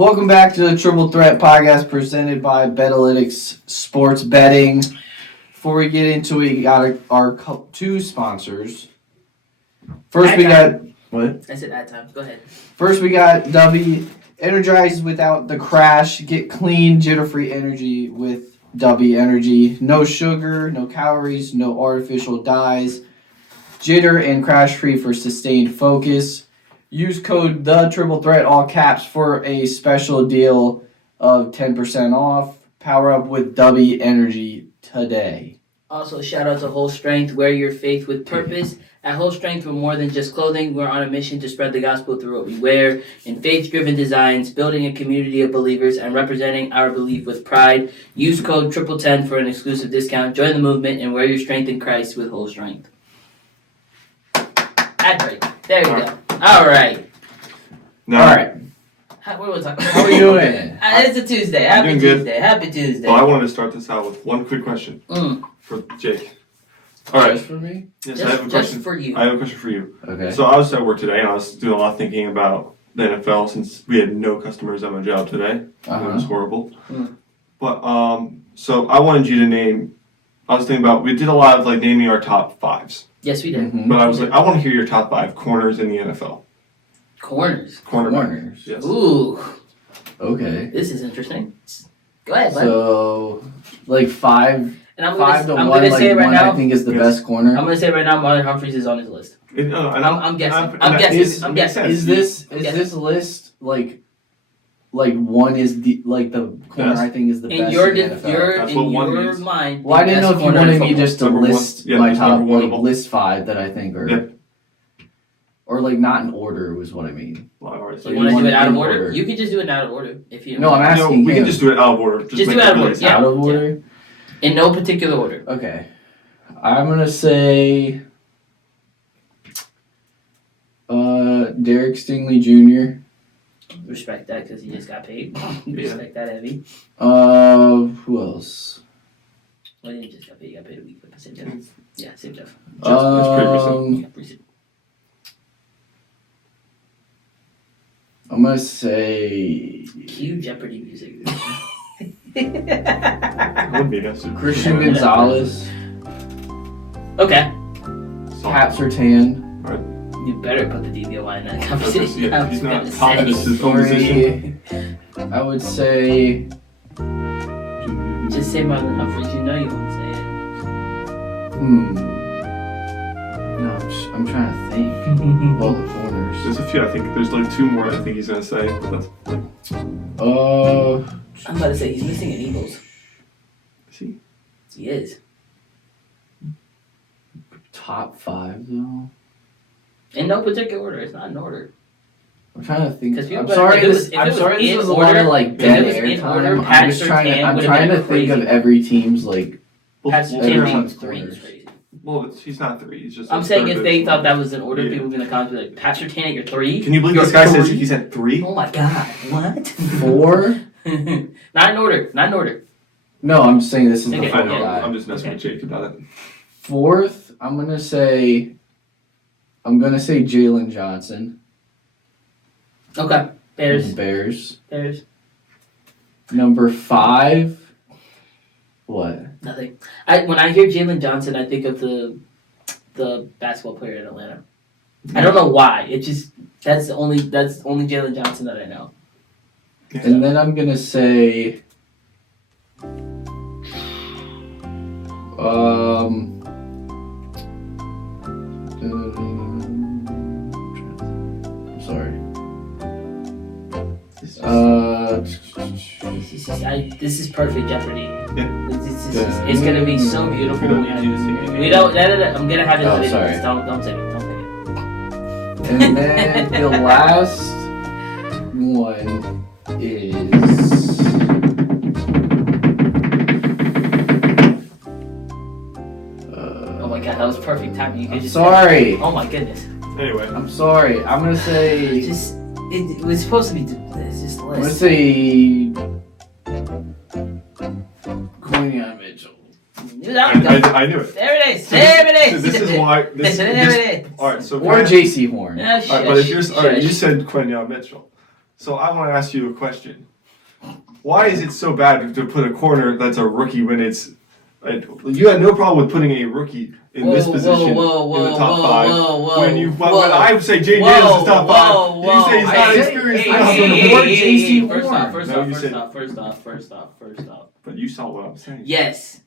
Welcome back to the Triple Threat Podcast presented by Betalytics Sports Betting. Before we get into it, we got our two sponsors. First, we got... What? I said ad time. Go ahead. First, we got W. Energize without the crash. Get clean, jitter-free energy with W Energy. No sugar, no calories, no artificial dyes. Jitter and crash-free for sustained focus. Use code THETRIPLETHREAT, all caps, for a special deal of 10% off. Power up with W Energy today. Also, shout out to Whole Strength. Wear your faith with purpose. At Whole Strength, we're more than just clothing. We're on a mission to spread the gospel through what we wear in faith-driven designs, building a community of believers, and representing our belief with pride. Use code TRIPLE10 for an exclusive discount. Join the movement and wear your strength in Christ with Whole Strength. Ad break. There we go. All right. No. All right. What are we talking about? How are you doing? It's a Tuesday. Happy Tuesday. Happy Tuesday. Well, I wanted to start this out with one quick question for Jake. All right. Just for me? Yes, I have a question. Just for you. I have a question for you. Okay. So I was at work today, and I was doing a lot of thinking about the NFL since we had no customers at my job today. It was horrible. But so I wanted you to name. I was thinking about, we did a lot of like naming our top fives. Yes, we did. Mm-hmm. But I was like, I want to hear your top 5 corners in the NFL. Corners. Corners. Yes. Ooh. Okay. This is interesting. Go ahead, bud. So, like 5 and I'm 5 to I'm 1, gonna like say right one now, I think is the best corner. I'm gonna say right now, Marlon Humphreys is on his list. I'm guessing. I'm guessing. Is this list like 1 is the corner I think is the best in the NFL? In your mind. Well, I didn't know if you wanted me just to list my top, list 5 that I think are... Yeah. Or like not in order was what I mean. Well, I already you want to do it out of order? You can just do it out of order if you. No, I'm asking. We can just do it out of order. Just do it out of order. Yeah. Out of order. Yeah. In no particular order. Okay, I'm gonna say Derek Stingley Jr. Respect that because he just got paid. Respect that heavy. Who else? Well, he just got paid. He got paid a week, but same time. Yeah, same time. It's pretty recent. I'm gonna say cue Jeopardy music. Christian Gonzalez. Okay. Pat Surtain. Right. You better put the DVOI in that conversation. Yeah, he's not top of his own position. I would say. Just say Marlon Humphreys. You know you won't say it. No, I'm trying to think of all the corners. There's a few. I think there's like 2 more. I think he's gonna say. I'm about to say he's missing an Eagles. Is he? He is. Top 5 though. In no particular order. It's not in order. I'm trying to think. I'm sorry. This is a lot of like dead air time. I'm trying to think of every team's like. Pat Surtain 3 is crazy. Well, he's not 3. He's just. I'm saying if they thought that was in order, people were gonna come and be like, Pat Surtain at your 3. Can you believe this guy says he's at 3? Oh my god! What? 4? Not in order. Not in order. No, I'm saying this is the 4th guy. I'm just messing with Jake about it. 4th, I'm gonna say Jalen Johnson. Okay. Bears. Number 5. What? Nothing. When I hear Jalen Johnson, I think of the basketball player in Atlanta. I don't know why. It just that's only Jalen Johnson that I know. Yeah. And then I'm gonna say I'm sorry. This is perfect Jeopardy. Yeah. It's gonna be so beautiful. We don't. I'm gonna have it. Oh, sorry. Don't say it. Don't say it. And then the last one is. Oh my god, that was perfect timing. You could just. Sorry. Oh my goodness. Anyway, I'm sorry. I'm gonna say. It was supposed to be. It's just a list. I'm gonna say. Quinion Mitchell. I knew it. There it is. There it is. This is why. There it is. All right. So or J.C. Horn. All right, but if you're all right, you said Quinion Mitchell. So I want to ask you a question. Why is it so bad to put a corner that's a rookie when it's... you had no problem with putting a rookie in this position in the top 5. When I say Jay Daniels is top 5, you say he's not experienced enough. First off. But you saw what I'm saying. Yes.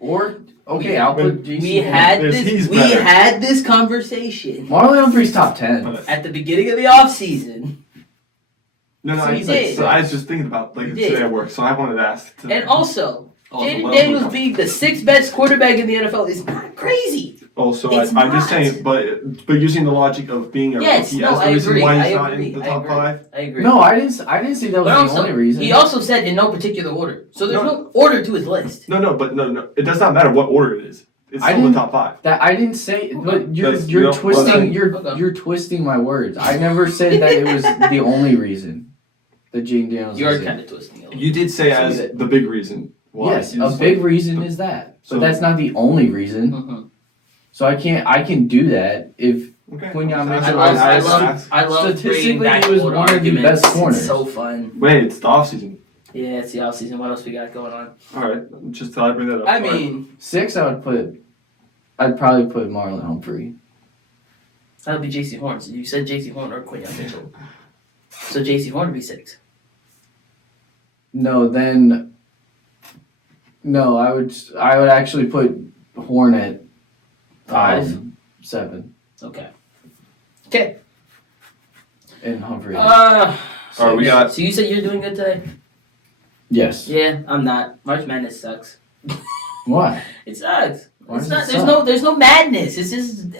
Or okay, I'll put JC. We had this conversation. Marlon Humphrey's top 10 at the beginning of the offseason. No, I was just thinking about today at work, so I wanted to ask. And also, Jaden Daniels being the 6th best quarterback in the NFL is not crazy. Also, I'm just saying, but using the logic of being a rookie as the reason why he's not in the top 5. I agree. No, I didn't say that was the only reason. He also said in no particular order, so there's no order to his list. No, it does not matter what order it is. It's still the top 5. I didn't say, but you're twisting. You're twisting my words. I never said that it was the only reason that Jaden Daniels. You're kind of twisting it. You did say as the big reason. Why? Yes, a big reason is that, but that's not the only reason. Mm-hmm. So I can do that if Quinyon Mitchell. I love statistically he was one of the best corners. It's so fun. Wait, it's the off season. Yeah, it's the off season. What else we got going on? All right, just thought I'd bring that up. I mean, 6, I'd probably put Marlon Humphrey. That would be J.C. Horn. So you said J.C. Horn or Quinyon Mitchell. So J.C. Horn would be 6. No, I would actually put Horn at 5, 7. Okay. And Humphrey. Alright, we got. So you said you're doing good today? Yes. Yeah, I'm not. March Madness sucks. Why? It sucks. Why It's does not. it suck? There's no madness. It's just.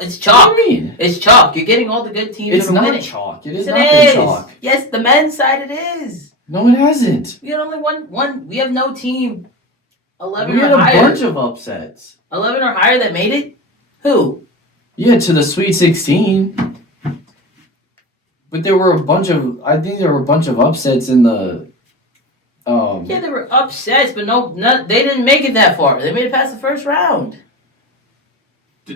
It's chalk. What do you mean? It's chalk. You're getting all the good teams. It's that are not winning. chalk. It is Yes, not it been is. chalk. Yes, the men's side it is. No, it hasn't. We had only one. We have no team. 11 We or had a higher. bunch of upsets. 11 or higher that made it. Who? Yeah, to the Sweet 16. But there were a bunch of. I think there were a bunch of upsets in the. Yeah, there were upsets, but they didn't make it that far. They made it past the first round.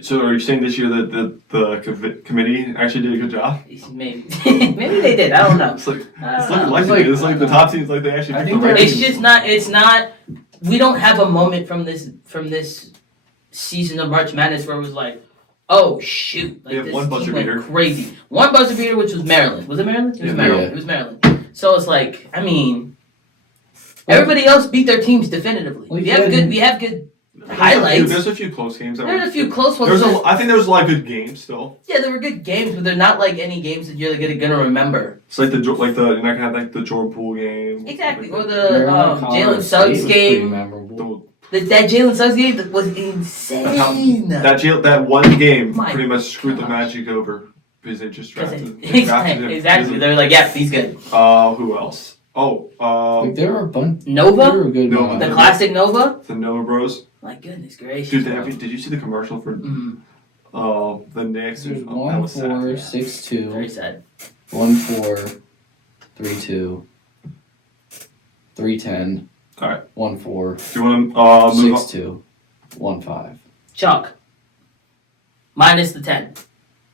So are you saying this year that the committee actually did a good job? Maybe they did. I don't know. It's like the top teams like they actually. I think it's just not. It's not. We don't have a moment from this season of March Madness where it was like, oh shoot, like this one buzzer team went beater. crazy. One buzzer beater, which was Maryland. Was it Maryland? It was Maryland. Yeah. It was Maryland. So it's like, I mean, everybody else beat their teams definitively. We have good highlights. There's a few close games. There's a few close ones. I think there was a lot of good games still. Yeah, there were good games, but they're not like any games that you're gonna remember. It's like you're not gonna have like the Jordan Poole game. Exactly, or like the Jalen Suggs game. That Jalen Suggs game was insane. That one game My pretty much screwed the gosh. Magic over because they just drafted him. Exactly. They're like, yeah, he's good. Who else? There were a bunch. Nova? There were good Nova. The classic Nova? The Nova Bros. My goodness gracious. Dude, did you see the commercial for the Knicks? There's That 1, was 4, sad. 6, 2. Very sad. 1, 4, 3, 2. 3, 10. All right. 1, 4. Do you want to move 6, 2. 1, 5. Chalk. Minus the 10.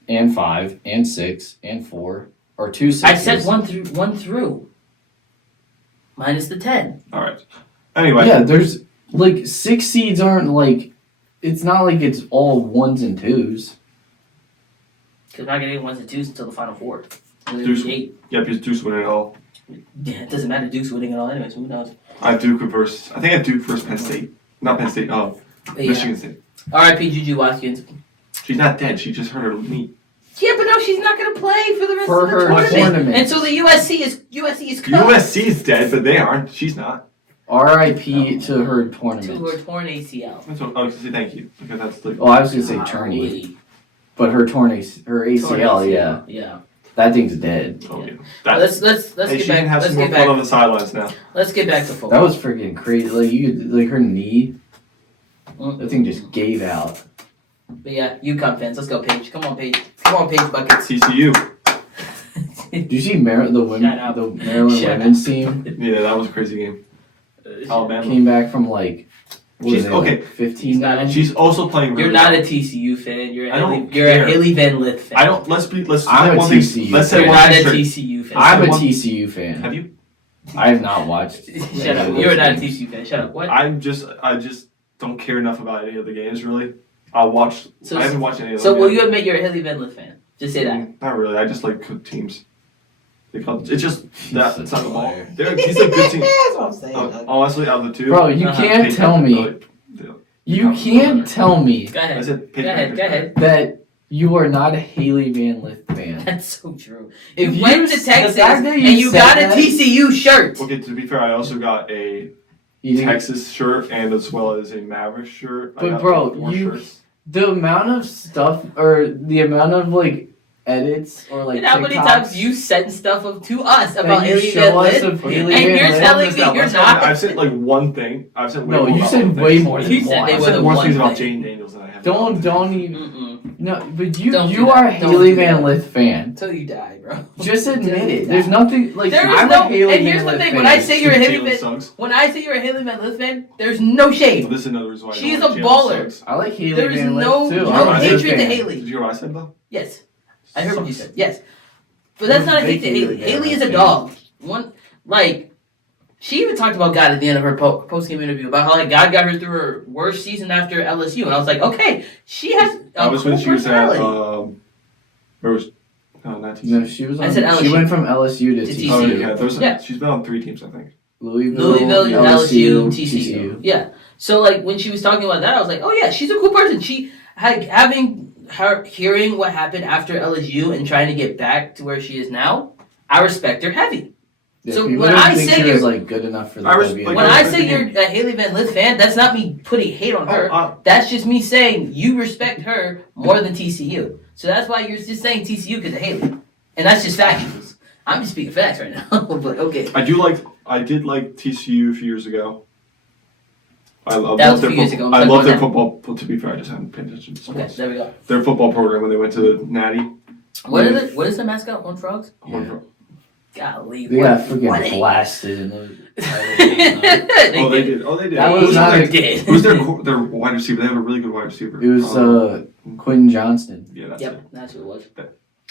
And 5. And 6. And 4. Or 2 6s. I said one through. Minus the 10. All right. Anyway. Yeah, there's like 6 seeds aren't like. It's not like it's all 1s and 2s. Because we're not going to get 1s and 2s until the Final Four. Deuce. 8. Yeah, because Deuce winning it all. Yeah, it doesn't matter. Duke's winning it all anyways. Who knows? I have Duke versus. I think I have Duke versus Penn State. Not Penn State. Michigan State. R.I.P. Juju Watkins. She's not dead. She just hurt her knee. Yeah, but no, she's not going to play for the rest For of the her tournament. And so the USC is cooked. USC's dead, but they aren't. She's not. R.I.P. to her tournament. To her torn ACL. That's what I was gonna say. Thank you, because that's like. Oh, I was gonna say tourney, but her her ACL, yeah. Yeah. That thing's dead. Oh yeah. Let's Hey, get she back. can have Let's some more get fun on back. the sidelines now. Let's get back to football. That was freaking crazy. Like her knee, that thing just gave out. But yeah, UConn fans, let's go, Paige. Come on, Paige. Come on, Paige buckets. TCU. Did you see the Maryland women's team Yeah, that was a crazy game. Alabama. came back from like. She's okay. 15 down. She's also playing. Really You're not well. a TCU fan. You're I don't a care. Haley Van Lith fan. Let's I'm say a one thing. TCU Let's say You're one not thing a straight. TCU fan. I'm a One- TCU fan. Have you? I have not watched. Shut up. You're not a TCU fan. Shut up. What? I just don't care enough about any of the games really. I haven't watched any of them. So will yet. you admit you're a Haley Van Lith fan? Just say that. Not really. I just like good teams. It's just that it's not the ball. Liar. He's a good team. That's what I'm saying. Honestly, out of the two, Bro, you Uh-huh. can't Peyton, tell me. like, You can't tell me Go I ahead. said Go ahead. Go ahead. that you are not a Haley Van Lith fan. That's so true. If You went you- to the Texas fact that and you you said got a that- TCU shirt. Okay, to be fair, I also got a You didn't- Texas shirt and as well as a Mavericks shirt. I But got bro, like 4 shirts. the amount of stuff or the amount of like edits or like And how many TikToks times you sent stuff to us that about you Haley show Van us Lith? of Haley And Van you're Lith? telling me you're not. I've sent like one thing. I've sent way No, more you about said other way things. more than You said one. they I've were sent the more one things about thing. Jane Daniels than I have. Don't even. Mm-mm. No, but Don't do you that. are a Don't Haley do Van that. Lith fan. Until you die, bro. Just admit Until you it. die. There's nothing like There is I'm no- a Haley and here's Van the Lith thing, fan. when I say you're a Haley Jalen Van, Suggs. when I say you're a Haley Van Lith fan, there's no shade. This is another reason why I She's don't a like baller. Jalen Suggs. I like Haley There is Van Lith no- too. no I'm a big hatred to fan. Haley. Did you hear what I said though? Yes. I heard what you Sucks. said. Yes. But that's not a hate to Big Haley. Haley Haley is a fan. dog. She even talked about God at the end of her post-game interview about how like God got her through her worst season after LSU, and I was like, okay, she has That a was cool when she was at personality. where was no, not TCU. No, she was I on. said She LSU. went from LSU to To TCU. Oh TCU. yeah, there's Yeah. she's been on 3 teams I think. Louisville, LSU, TCU. TCU. Yeah. So like when she was talking about that, I was like, oh yeah, she's a cool person. She having her hearing what happened after LSU and trying to get back to where she is now. I respect her heavy. Yeah, So people when didn't I think say she was you're- like good enough for the I res- WNBA. like, When I I respect say you're a Haley Van Lith fan, that's not me putting hate on her. That's just me saying you respect her more than TCU. So that's why you're just saying TCU because of Haley. And that's just facts. I'm just speaking facts right now. But okay. I did like TCU a few years ago. I love That was their a few years football. ago. I Like, love what their now? football. Well, to be fair, I just haven't paid attention to Okay, sports. there we go. Their football program when they went to Natty. What is the mascot? Horned Frogs? Yeah. Golly. They got what freaking a- blasted in the title they game. They did. Oh, they did. That was Who's not their, a- did. who's their wide receiver? They have a really good wide receiver. It was Quentin Johnston. Yeah, that's Yep, it. that's what it was. Yeah.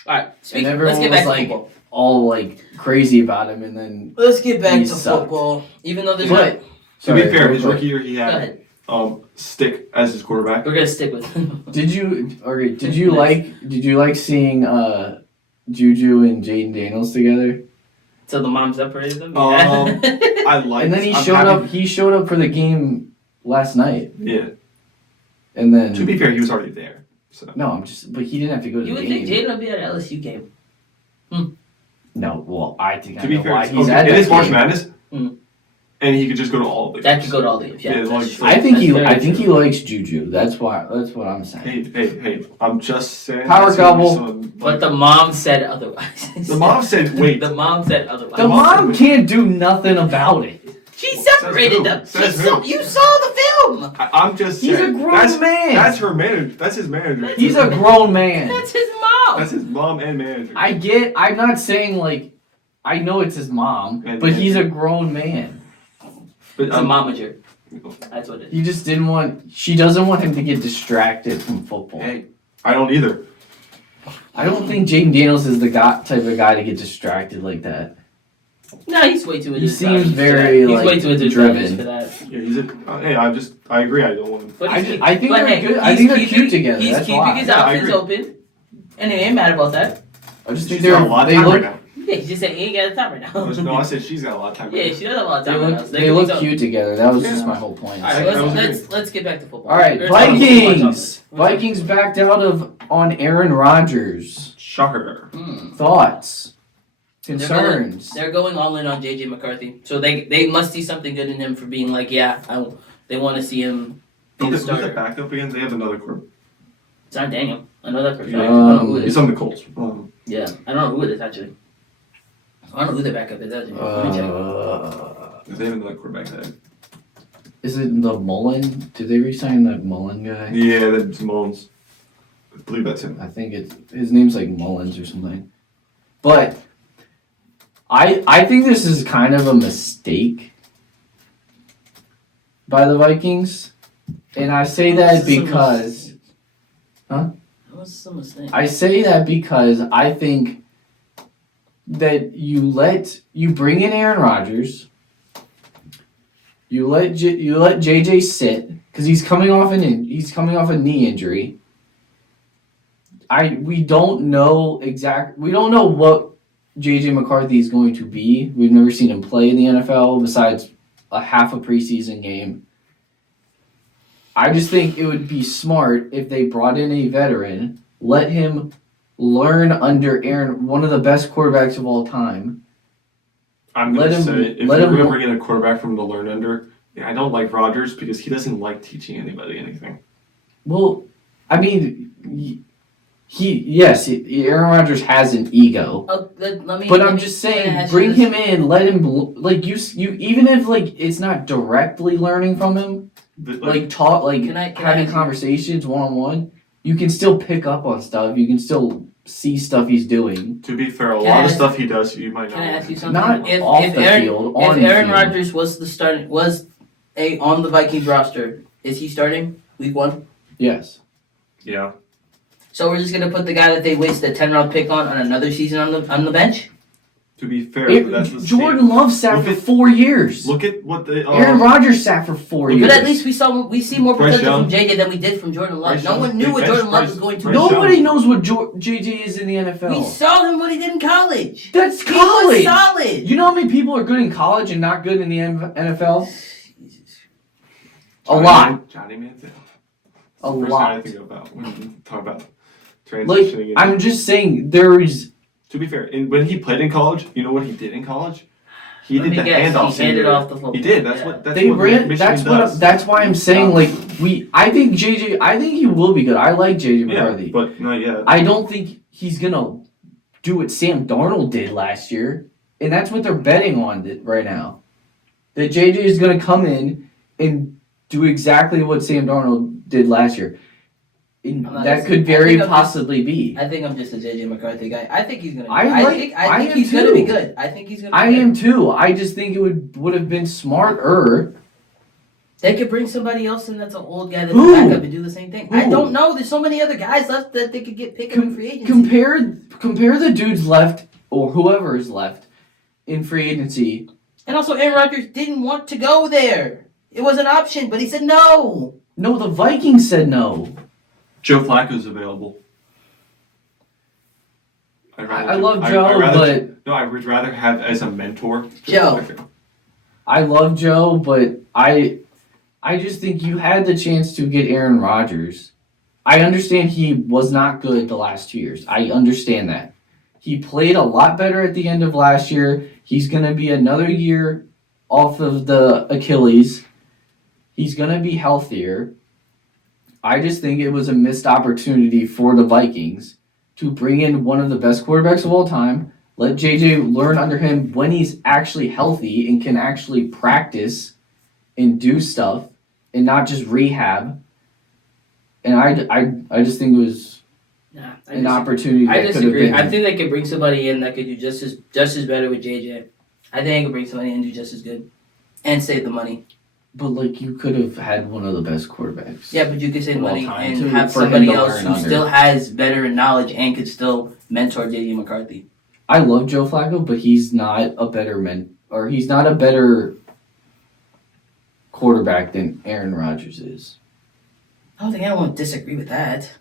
Alright, And let's everyone get back was to like football. all like crazy about him, and then Let's get back he to sucked. football. Even though there's But- not. To be Sorry, fair, go his ahead. rookie year he Go had ahead. Stick as his quarterback. We're gonna stick with him. Did you like seeing Juju and Jaden Daniels together? So the mom separated them? I like. And then I'm showed happy- up. He showed up for the game last night, Yeah. and then To be fair, he was already there. So. no, but he didn't have to go to You the would game. think Jaden would be at an LSU game. No, well, I think To I be know fair, why it's, he's okay, at it that is March game. Madness, Mm. and he could just go to all of the That games. could go to all the games. Yeah, Yeah, that's like- true. I think That's very he true. likes Juju. That's what I'm saying. Hey! I'm just saying. Power that's gonna be couple. some, But like- the mom said otherwise. the mom said, "Wait." The mom said otherwise. The mom can't do nothing about it. She separated who? them. Says who? You saw the film. I'm just He's saying. a grown that's, man. That's her manager. That's his manager. He's a grown man. That's his mom. That's his mom and manager. I'm not saying like, I know it's his mom, And but he's a manager. grown man. But It's a momager. That's what it is. He just she doesn't want him to get distracted from football. Hey, I don't either. I don't think Jaden Daniels is the type of guy to get distracted like that. No, he's way too into He his seems values for very, that. He's like, way too into his driven. values for that. Yeah, he's a. Hey, I agree. I don't want him. But I he's- think but they're hey, good. I he's think they're keeping- cute together. He's That's keeping why. his Yeah, I options agree. open, and he ain't mad about that. I just think She's got a they're lot of they time look right now. Yeah, he just said he ain't got the time right now. No, I said she's got a lot of time. Yeah, she does have a lot of they time right now. look so they can look be so- cute together. That was just Yeah. my whole point. All right, I was let's get back to football. All right, We're talking Vikings. football. Vikings backed out on Aaron Rodgers. Shocker. Thoughts, They're concerns. They're going all in on JJ McCarthy, so they must see something good in him for being like, they want to see him be the Who's the starter. backup again? They have another group. It's not Daniel. I know that for a fact. I Um, don't know who it He's is. on the Colts. Yeah, I don't know who it is actually. I don't know who the backup is actually. Let me check. They have another quarterback there. Is it the Mullen? Did they re-sign that Mullen guy? Yeah, that's Mullins. I believe that's him. I think his name's like Mullins or something. But I think this is kind of a mistake by the Vikings. And I say that because That was some mistake. I say that because I think that you bring in Aaron Rodgers. You let JJ sit because he's coming off a knee injury. We don't know what JJ McCarthy is going to be. We've never seen him play in the NFL besides a half a preseason game. I just think it would be smart if they brought in a veteran, let him learn under Aaron, one of the best quarterbacks of all time. I'm going to say, if you're going to bring in a quarterback from the learn under, I don't like Rodgers because he doesn't like teaching anybody anything. Well, I mean, Aaron Rodgers has an ego. I'm just saying, bring him in, let him even if it's not directly learning from him, having conversations one-on-one, you can still pick up on stuff. You can still see stuff he's doing. To be fair, a lot of stuff he does, you might not. Can I ask you something? Not off the field, on the field. If Aaron Rodgers was on the Vikings roster, is he starting week 1? Yes. Yeah. So we're just gonna put the guy that they wasted a 10-round pick on another season on the bench? To be fair, that's the Jordan Love sat for 4 years. Look at what the Aaron Rodgers sat for 4 years. But at least we see more potential from JJ than we did from Jordan Love. No one knew what Jordan Love was going to do. Nobody knows what JJ is in the NFL. We saw him what he did in college. That's college. He was solid. You know how many people are good in college and not good in the NFL? A lot. Johnny Manziel. A lot. I think about when you talk about transitioning. I'm just saying there is. To be fair, when he played in college, you know what he did in college? He did the handoffs. He handed off the football. He did. That's why I'm saying I think he will be good. I like JJ McCarthy. But not yet. I don't think he's gonna do what Sam Darnold did last year, and that's what they're betting on right now. That JJ is gonna come in and do exactly what Sam Darnold did last year. That could very possibly be. I think I'm just a JJ McCarthy guy. I think he's gonna. I think he's gonna be good. I think he's gonna. I am too. I just think it would have been smarter. They could bring somebody else in that's an old guy that's back up and do the same thing. I don't know. There's so many other guys left that they could get picked up in free agency. Compare the dudes left or whoever is left in free agency. And also, Aaron Rodgers didn't want to go there. It was an option, but he said no. No, the Vikings said no. Joe Flacco's available. I love Joe, but no, I would rather have as a mentor Joe. I love Joe, but I just think you had the chance to get Aaron Rodgers. I understand he was not good the last 2 years. I understand that. He played a lot better at the end of last year. He's going to be another year off of the Achilles. He's going to be healthier. I just think it was a missed opportunity for the Vikings to bring in one of the best quarterbacks of all time, let JJ learn under him when he's actually healthy and can actually practice and do stuff and not just rehab. And I just think it was an opportunity that could have been. I think they could bring somebody in that could do just as better with JJ. I think they could bring somebody in and do just as good and save the money. But you could have had one of the best quarterbacks. Yeah, but you could save money and have somebody else who still has better knowledge and could still mentor JJ McCarthy. I love Joe Flacco, but he's not a better quarterback than Aaron Rodgers is. I don't think anyone would disagree with that.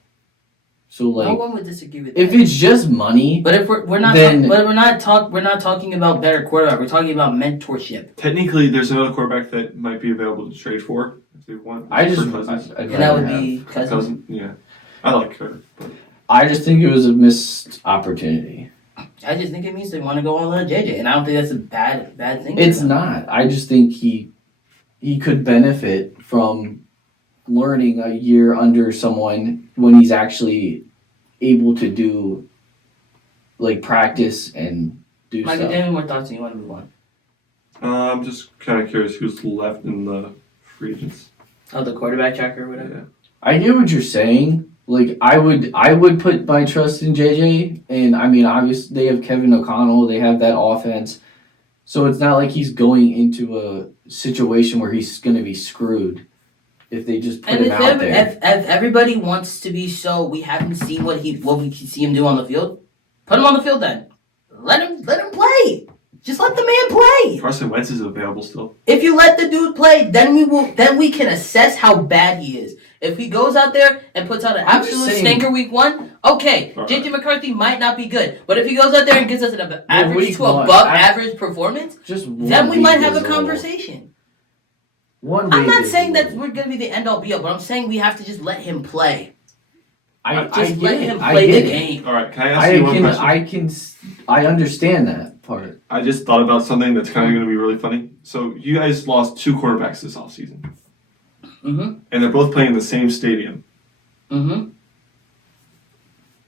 So no one would disagree with that. If it's just money, but if we're not talking about better quarterback. We're talking about mentorship. Technically, there's another quarterback that might be available to trade for if they want. And that would be Cousins. Yeah, I like her, but I just think it was a missed opportunity. I just think it means they want to go all in on JJ, and I don't think that's a bad thing. It's not. I just think he could benefit from learning a year under someone when he's actually able to do practice and do Mike, stuff. do you have any more thoughts and you want to move on? I'm just kind of curious who's left in the free agents. Oh, the quarterback tracker or whatever? Yeah. I get what you're saying. I would put my trust in JJ, and I mean, obviously they have Kevin O'Connell, they have that offense, so it's not like he's going into a situation where he's going to be screwed if they just put him out there. If everybody wants to be we haven't seen what we can see him do on the field, put him on the field then. let him play. Just let the man play. Carson Wentz is available still. If you let the dude play, then we can assess how bad he is. If he goes out there and puts out an absolute stinker week 1, okay, Right. JJ McCarthy might not be good. But if he goes out there and gives us an average to above average performance, then we might have a conversation. I'm not saying that we're going to be the end all be all, but I'm saying we have to just let him play. Let him play the game. All right, can I ask you one question? I understand that part. I just thought about something that's kind of going to be really funny. So you guys lost 2 quarterbacks this offseason. Mm-hmm. And they're both playing in the same stadium. Mm-hmm.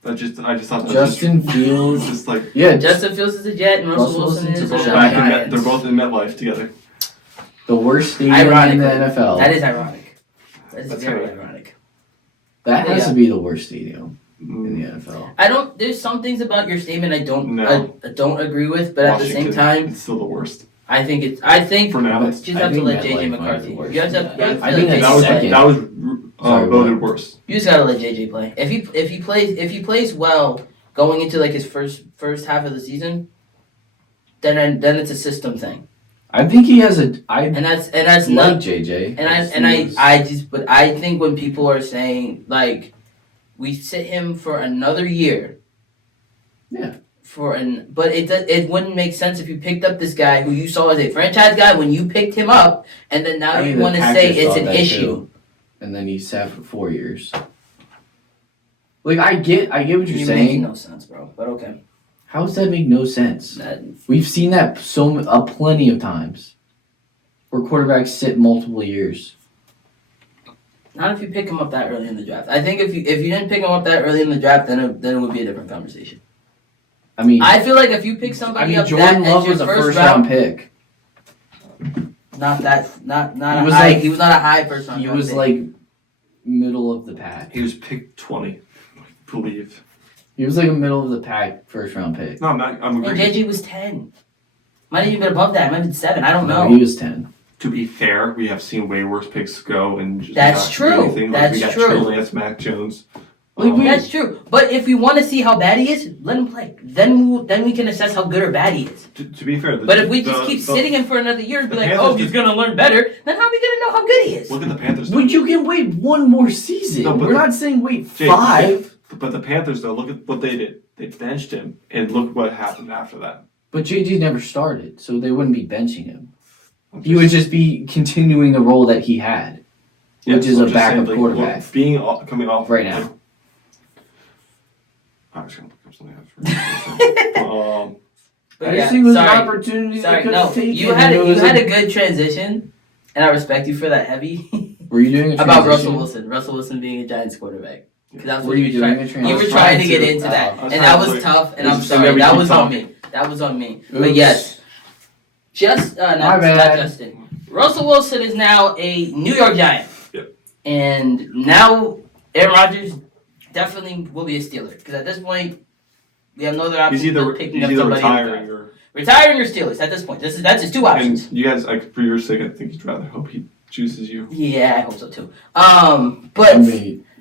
I just thought that Justin Fields. Just like Justin Fields is a Jet and Russell Wilson is a Giant. They're both in MetLife together. The worst stadium in the NFL. That is ironic. That's very ironic. ironic. That has to be the worst stadium in the NFL. There's some things about your statement I don't agree with, but Washington, at the same time, it's still the worst. I think for now. You just have to let JJ McCarthy. You have to I think that was voted worst. You just gotta let JJ play. If he plays well going into like his first half of the season, then it's a system thing. I think he has and that's not JJ. But I think when people are saying like we sit him for another year. Yeah. But it wouldn't make sense if you picked up this guy who you saw as a franchise guy when you picked him up, and then now you want to say it's an issue. Too. And then he sat for 4 years. Like I get what you're saying. Making no sense, bro. But okay. How does that make no sense? We've seen that plenty of times, where quarterbacks sit multiple years. Not if you pick him up that early in the draft. I think if you didn't pick him up that early in the draft, then it would be a different conversation. I feel like if you pick somebody up Jordan that Love as your was a first round pick. He was not a high first round. He was pick. Like middle of the pack. He was picked 20, I believe. He was like a middle of the pack first round pick. No, I'm agreeing. And JJ was 10. Might have even been above that. Might have been 7. I don't know. He was 10. To be fair, we have seen way worse picks go and just that's true. Anything. That's we got true. Trey Lance, Mac Jones. That's true. But if we want to see how bad he is, let him play. Then we can assess how good or bad he is. To be fair, but if we just keep sitting him for another year and be like, oh, he's going to learn better, then how are we going to know how good he is? Look at the Panthers. But you can wait one more season. No, we're not saying wait 5. But the Panthers, though, look at what they did. They benched him, and look what happened after that. But JJ never started, so they wouldn't be benching him. He would just be continuing the role that he had, which is a backup quarterback. Coming off right now. I was going to look up something else. I just think it was an opportunity they could have taken. You had a good transition, and I respect you for that heavy. Were you doing a transition? About Russell Wilson. Russell Wilson being a Giants quarterback. Because were you doing a transition? You were trying to get into that, and that was tough, and I'm sorry. That was on me. That was on me. Oops. But yes. Not Justin. Russell Wilson is now a New York Giant. Yep. And now Aaron Rodgers definitely will be a Steeler. Because at this point, we have no other option than picking up somebody. Retiring or Steelers at this point. That's his 2 options. And you guys, for your sake, I think he'd rather hope he chooses you. Yeah, I hope so too. But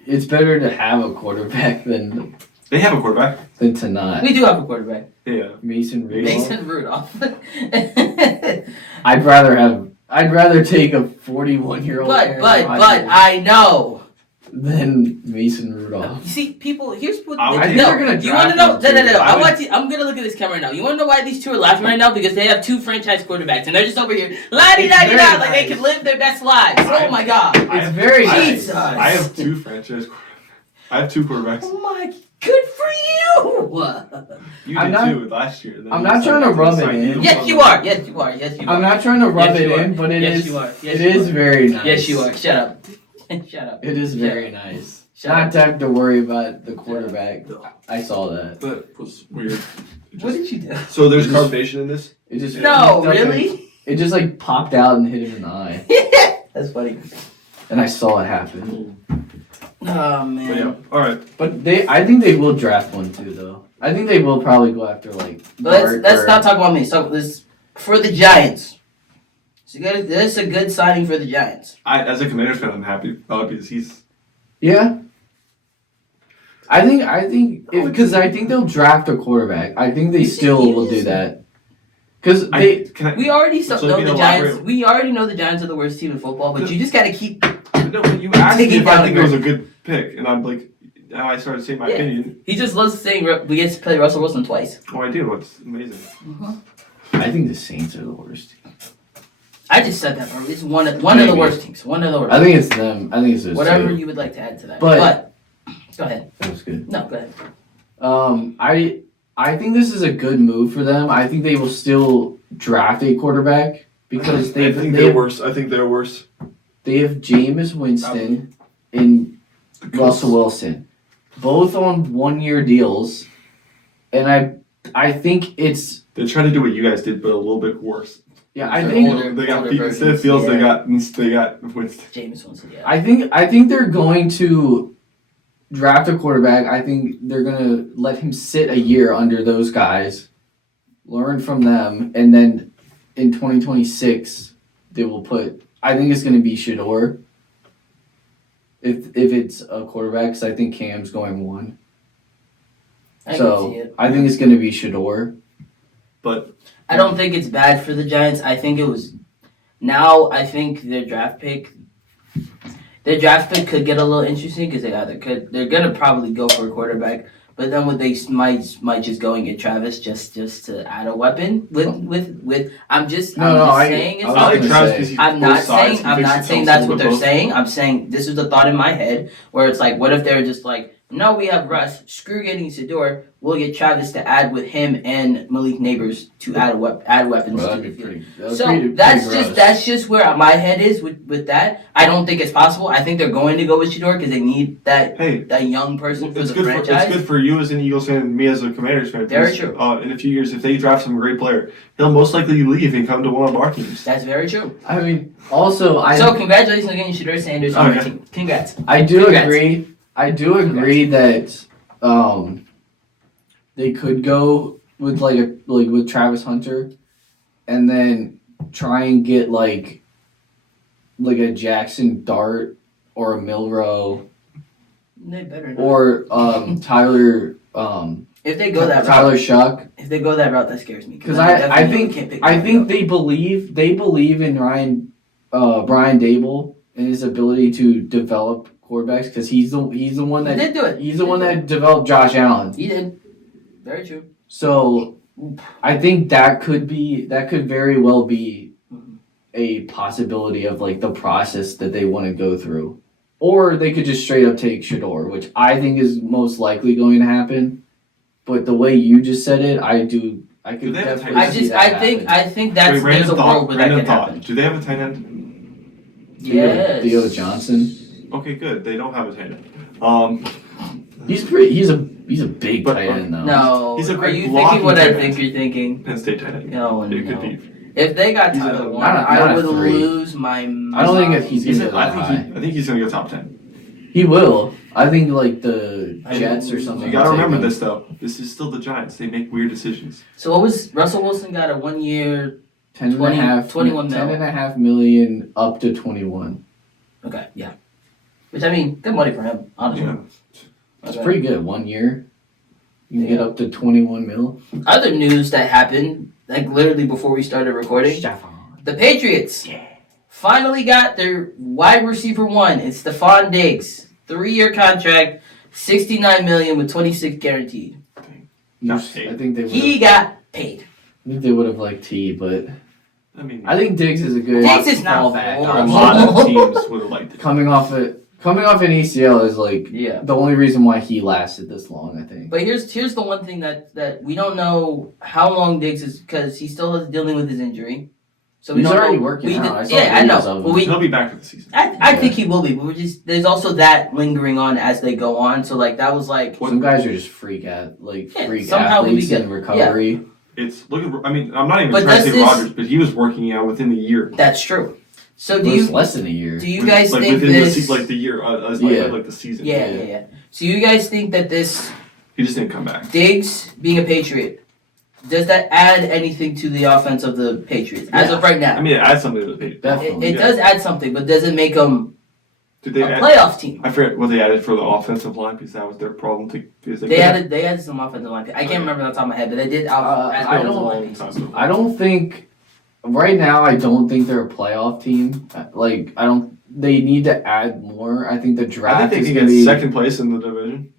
it's better to have a quarterback than... They have a quarterback. Than to not. We do have a quarterback. Yeah. Mason Rudolph. I'd rather take a 41-year-old. But I know. Than Mason Rudolph. You see, people. Here's what. You want to know? No. I'm gonna look at this camera right now. You want to know why these two are laughing right now? Because they have 2 franchise quarterbacks, and they're just over here la-di-da-di-da, like they can live their best lives. Oh my god. It's very nice. I have 2 franchise quarterbacks. I have 2 quarterbacks. Oh my. Good for you! You did too last year. I'm not trying to rub it in. Yes, you are. I'm not trying to rub it in, but it is very nice. Yes, you are. Shut up. Shut up. It is very nice. Not to have to worry about the quarterback. I saw that. That was weird. What did you do? So there's carbonation in this? It just really? It just like popped out and hit him in the eye. That's funny. And I saw it happen. Oh man. But yeah, all right. But I think they will draft one too, though. I think they will probably go after like. Let's not talk about me. So this for the Giants. This is a good signing for the Giants. As a Commanders fan, I'm happy because he's. Yeah. I think because I think they'll draft a quarterback. I think they still will do that. Because we already know the Giants. elaborate? We already know the Giants are the worst team in football, but you just got to keep. No, but you asked me if I down think the it was a good pick, and I'm like, and I started saying my opinion. He just loves saying we get to play Russell Wilson twice. Oh, I do. It's amazing. I think the Saints are the worst. I just said that, bro. It's one of the worst teams. One of the worst. I think it's them. I think it's those Whatever two. you would like to add to that. But go ahead. That was good. No, go ahead. I think this is a good move for them. I think they will still draft a quarterback because I think they're worse. I think they're worse. They have Jameis Winston and Russell Wilson, both on 1-year deals, and I think it's. They're trying to do what you guys did, but a little bit worse. Yeah, I think they got instead of Fields, they got Winston. Jameis Winston. Yeah. I think they're going to draft a quarterback. I think they're gonna let him sit a year under those guys, learn from them, and then in 2026 they will put. I think it's gonna be Shador. If it's a quarterback, because I think Cam's going 1. I think it's gonna be Shador. But I don't think it's bad for the Giants. I think it was. Now I think their draft pick could get a little interesting because they're gonna probably go for a quarterback, but then what they might just go and get Travis just to add a weapon with. I'm just saying it's. I'm not saying that's what they're saying. I'm saying this is the thought in my head where it's like, what if they're just like, no, we have Russ. Screw getting Sador. We'll get Travis to add with him and Malik Neighbors to add weapons to the field. That's just where my head is with that. I don't think it's possible. I think they're going to go with Shador because they need that young person for the franchise. It's good for you as an Eagles fan and me as a Commanders fan. Very true. In a few years, if they draft some great player, he'll most likely leave and come to one of our teams. That's very true. I mean, also So congratulations on getting Shador Sanders on your team. Congrats. I do agree that they could go with with Travis Hunter, and then try and get like a Jackson Dart or a Milrow. They better not. Or Tyler. If they go that route, Tyler Shuck. If they go that route, that scares me. Because I think they believe in Brian Dable and his ability to develop quarterbacks because he's the one that he did do it. He's the one that developed Josh Allen. He did. Very true. So I think that could very well be a possibility of like the process that they want to go through. Or they could just straight up take Shador, which I think is most likely going to happen. But the way you just said it, I could definitely see that happen. I think there's a world where that can happen. Do they have a tight end? Yes. Theo Johnson. Okay, good. They don't have a tight end. He's a big tight end though. No. He's a great Are you thinking what I think end. you're thinking? Penn State tight end. No. Could be. If they got Tyler Warner, I would lose my mind. I don't think if he's gonna go that high. I think he's gonna go top 10. He will. I think like the Jets or something. You gotta remember this though. This is still the Giants. They make weird decisions. So what was Russell Wilson got a 1 year 10.5 million up to 21. Okay, yeah. Which I mean, good money for him, honestly. Yeah. That's pretty good. 1 year. You can get up to 21 mil. Other news that happened, like literally before we started recording, the Patriots finally got their wide receiver 1. It's Stephon Diggs, 3-year contract, $69 million with 26 guaranteed. I think they he got paid. I think they would have liked T, but I think Diggs is a good Diggs is not fallback. A lot of teams would have liked it. Coming off an ACL is like the only reason why he lasted this long, I think. But here's the one thing that we don't know how long Diggs is because he still is dealing with his injury. So he's already working out. I know. But he'll be back for the season. I think he will be, but there's also that lingering on as they go on. So like that was like some guys are just freak athletes in recovery. Yeah. It's I'm not even trying to say Rodgers, but he was working out within the year. That's true. So less than a year? Do you guys think within this? The year, the season. Yeah. So you guys think that this? He just didn't come back. Diggs being a Patriot. Does that add anything to the offense of the Patriots as of right now? I mean, it adds something to the Patriots. It does add something, but does it make them Did they a playoff team. I forget what they added for the offensive line because that was their problem. They added some offensive line. I can't remember off the top of my head, but they did. I don't think right now. I don't think they're a playoff team. Like I don't. They need to add more. I think the draft. I think they is can going to get be second place in the division.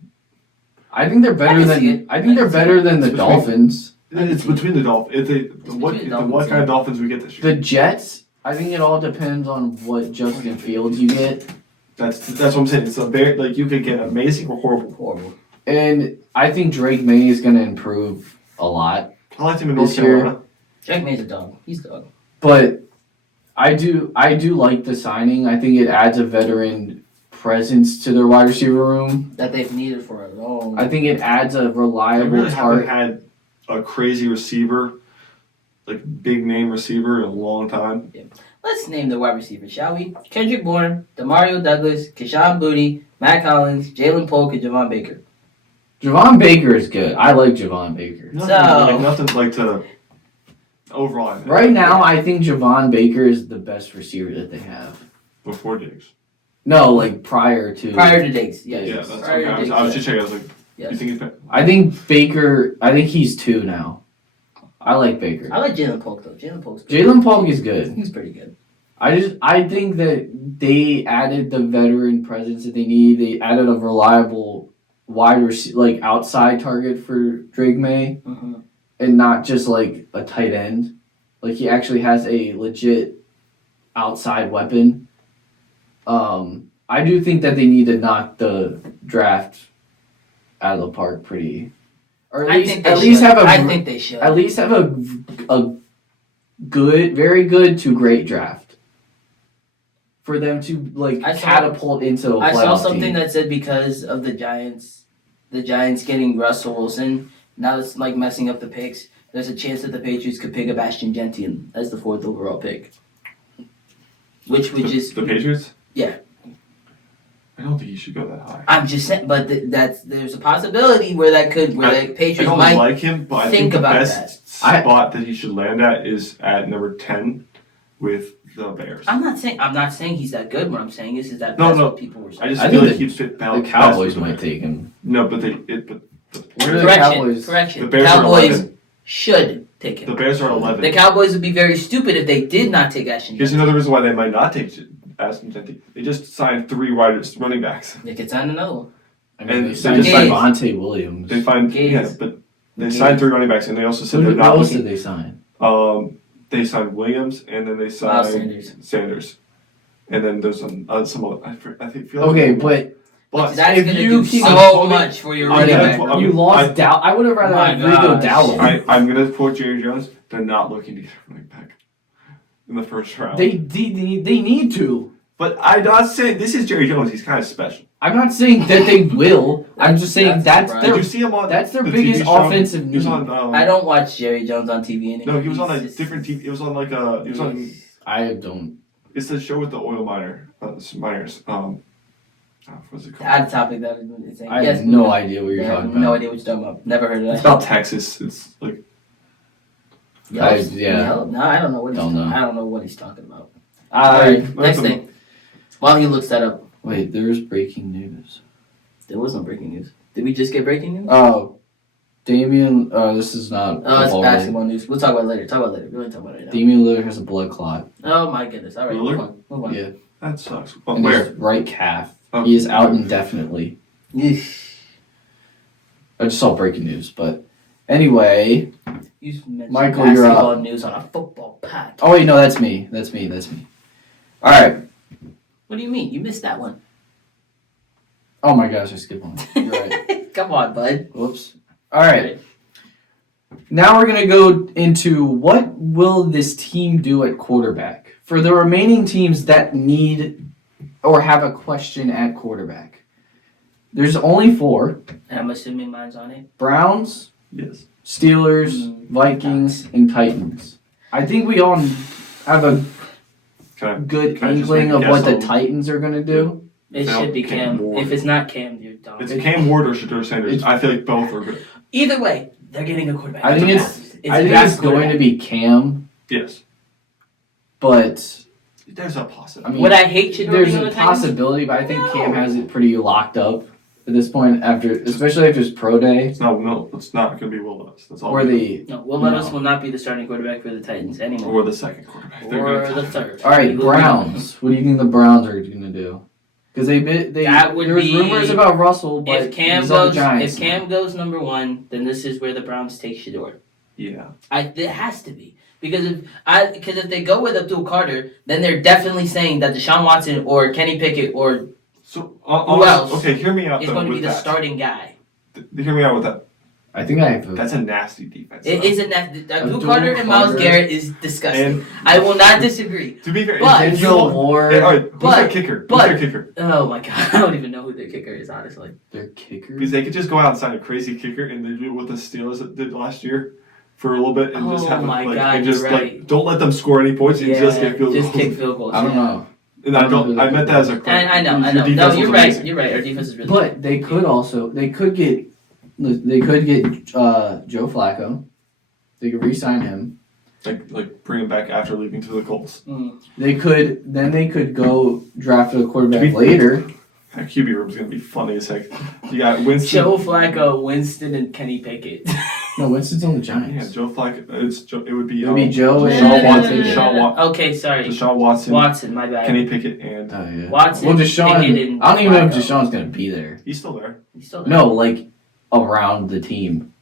I think they're better than. I think they're better than the Dolphins. It's between the Dolphins. What kind of Dolphins we get this year? The Jets. I think it all depends on what Justin Fields you get. That's what I'm saying. It's a very like you could get amazing or horrible. And I think Drake May is going to improve a lot. I liked him in North Carolina. Drake May's a dog. He's a dog. But I do like the signing. I think it adds a veteran presence to their wide receiver room that they've needed for a long. I think it adds a reliable haven't had a crazy receiver, like big name receiver, in a long time. Yeah. Let's name the wide receivers, shall we? Kendrick Bourne, Demario Douglas, Keyshawn Booty, Matt Collins, Jalen Polk, and Javon Baker. Javon Baker is good. I like Javon Baker. Nothing like to overall. Right now, I think Javon Baker is the best receiver that they have. Before Diggs. No, like prior to Diggs. Yeah, that's okay. I was just checking. I was like, you think he's better? I think Baker. I think he's 2 now. I like Baker. I like Jalen Polk though. Jalen Polk is good. He's pretty good. I think that they added the veteran presence that they need. They added a reliable wide receiver, like outside target for Drake May, and not just like a tight end. Like he actually has a legit outside weapon. I do think that they need to knock the draft out of the park pretty. Or I think they should. At least have a good, very good to great draft for them to catapult into a playoff I saw something team. that said because of the Giants getting Russell Wilson, now it's like messing up the picks. There's a chance that the Patriots could pick a Bastion Gentian as the 4th overall pick. Which is the Patriots? Yeah. I don't think you should go that high. I'm just saying, but there's a possibility where the Patriots might like him, but I think the best spot that he should land at is at number 10 with the Bears. I'm not saying he's that good. What I'm saying is that that's what people were saying. I just feel like he'd fit the Cowboys might take him. No, but Correction. The Bears Cowboys should take him. The Bears are 11. The Cowboys would be very stupid if they did not take Ashton. Here's another reason why they might not take Ashton Genty. They just signed 3 running backs. They could sign another one. They signed Devontae Williams. They signed 3 running backs, and they also said they're not. What else did they sign? They signed Williams, and then they signed Sanders. And then there's some other. I think. But that's going to do so much for your running back. You lost Dow. I would have rather had Rico Dowell. I'm going to quote Jerry Jones. They're not looking to get a running back in the first round. They need to. But I'm not saying this is Jerry Jones. He's kind of special. I'm not saying that they will. I'm just saying that's their biggest offensive news. I don't watch Jerry Jones on TV anymore. No, he was on a different TV. It was on I don't. It's the show with the oil miners. What's it called? Odd topic that is. I have no idea what you're talking about. No idea what you're talking about. Never heard of that. It's about Texas. It's like. No, I don't know what I don't know what he's talking about. Alright, next thing. While he looks that up. Wait, there's breaking news. There was no breaking news. Did we just get breaking news? Oh, Damian. This is not. Oh, it's basketball news. We'll talk about it later. We won't talk about it right now. Damian Lillard has a blood clot. Oh my goodness! All right, move on. Yeah, that sucks. Where? His right calf. Oh. He is out indefinitely. Yeesh. I just saw breaking news, but anyway. You Michael, you're up. Basketball news on a football pack. Oh wait, no, that's me. All right. What do you mean? You missed that one. Oh my gosh, I skipped one. You're right. Come on, bud. Whoops. All right. Now we're gonna go into what will this team do at quarterback for the remaining teams that need or have a question at quarterback. There's only 4. And I'm assuming mine's on it. Browns. Yes. Steelers, Vikings, and Titans. I think we all have a good inkling of what the Titans are going to do. It should be Cam. If it's not Cam, you're dumb. It's Cam Ward or Shedeur Sanders. I feel like both are good. Either way, they're getting a quarterback. I think it's going to be Cam. Yes. But There's a possibility. Would I hate Shador There's being on a the Titans? possibility, but I think No. Cam has it pretty locked up at this point. Especially after his pro day, It's not going to be Will Levis. That's all. or the No, Will Levis will not be the starting quarterback for the Titans anymore. Or the second quarterback. They're Or gonna- the third. all right He will Browns. What do you think the Browns are going to do? Because That would there was be- rumors about Russell, but If Cam he's on the goes, Giants if Cam goes number 1, then this is where the Browns take Shador. Yeah. It has to be because if they go with Abdul Carter, then they're definitely saying that Deshaun Watson or Kenny Pickett or So who else Okay, hear me out is though going to be with the that. starting guy. Hear me out with that. I think I have. That's a nasty defense. It though. isn't that Abdul Abdul Carter and Myles Carter. Garrett is disgusting. And I will not disagree. to be fair, But- if you Denzel all- Ward, Yeah, all right, who's but- their kicker? Who's but- their kicker? Oh my god, I don't even know who their kicker is, honestly. their kicker. Because they could just go out and sign a crazy kicker, and they do what the Steelers did last year for a little bit, and just Oh have them, my like, God, and just you're right. like don't let them score any points, and just get field just goals. kick field goals. I don't know. And I don't know who I they meant that as a. I know. Your No, defense you're was right. amazing. You're right. Our defense is really But they could get Joe Flacco. They could re-sign him. Like bring him back after leaving to the Colts. They could go draft a quarterback To be- later. That QB room is gonna be funny as heck. You got Winston. Joe Flacco, Winston, and Kenny Pickett. No, Winston's on the Yeah, Giants. Joe Flacco. It would be. It would be Joe and Deshaun Watson. Pickett. Okay, sorry. Deshaun Watson. Watson, my bad. Kenny Pickett, and Oh yeah. Watson, Well, Pickett, Deshaun. and I don't even know if Flacco. Deshaun's gonna be there. he's still there. He's still there. No, like around the team.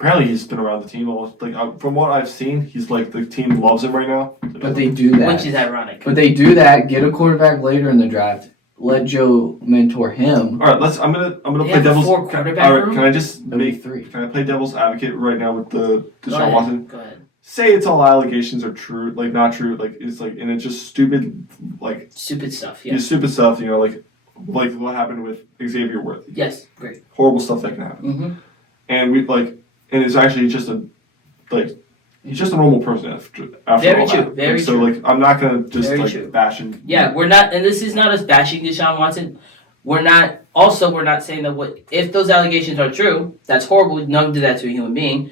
Apparently, he's been around the team almost. Like from what I've seen, he's like the team loves him right now. But they do that. Which is ironic. But they do that. Get a quarterback later in the draft. Let Joe mentor him. All right, I'm gonna They play have devil's. four quarterback All right, room? can I just That'd be make? 3. Can I play devil's advocate right now with the Go Deshaun ahead. Watson? Go ahead. Say it's all allegations are true, like not true, like it's like and it's just stupid, like Stupid stuff. yeah. Yes. Stupid stuff. You know, like what happened with Xavier Worthy. Yes. Great. Horrible stuff that can happen. Mm-hmm. And and it's actually just he's just a normal person after Very all true, that. very and so true. like I'm not gonna just Very like true. bash him. Yeah, we're not, and this is not us bashing Deshaun Watson. We're not saying that if those allegations are true, that's horrible. We never do that to a human being.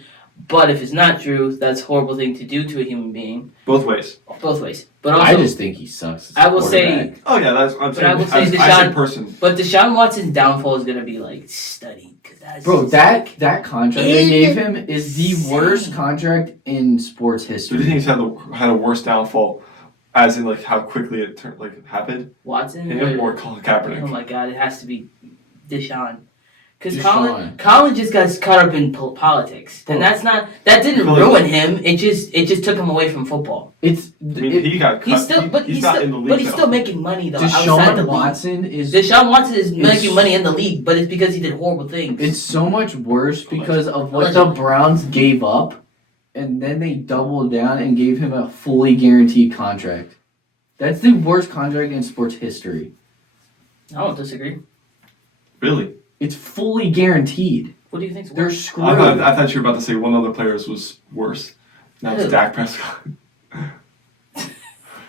But if it's not true, that's a horrible thing to do to a human being. Both ways. Both ways. But also, I just think he sucks. As a I will say- quarterback. Oh yeah, that's I'm But I saying. will say I said Deshaun- person. but Deshaun Watson's downfall is gonna be like studied because that's Bro, that contract they gave him is the Insane. worst contract in sports Do you history. think he's had a worse downfall, as in like how quickly it happened? Watson. Him or Colin Kaepernick? Oh my God, it has to be Deshaun. Because Deshaun. Colin just got caught up in politics, and that didn't Well, ruin him. It just took him away from football. It's I mean, he got cut. He's still, he's not in the league. but he's now. still making money though outside the Deshaun league. Watson is. Deshaun Watson is It's- making money in the league, but it's because he did horrible things. It's so much worse because of what the Browns gave up, and then they doubled down and gave him a fully guaranteed contract. That's the worst contract in sports history. I don't disagree. Really? It's fully guaranteed. What do you think's They're worse? screwed. I thought you were about to say one other player's was worse. Now it's Who? Dak Prescott.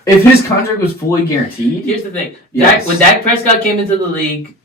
If his contract was fully guaranteed, Here's the thing. Yes. When Dak Prescott came into the league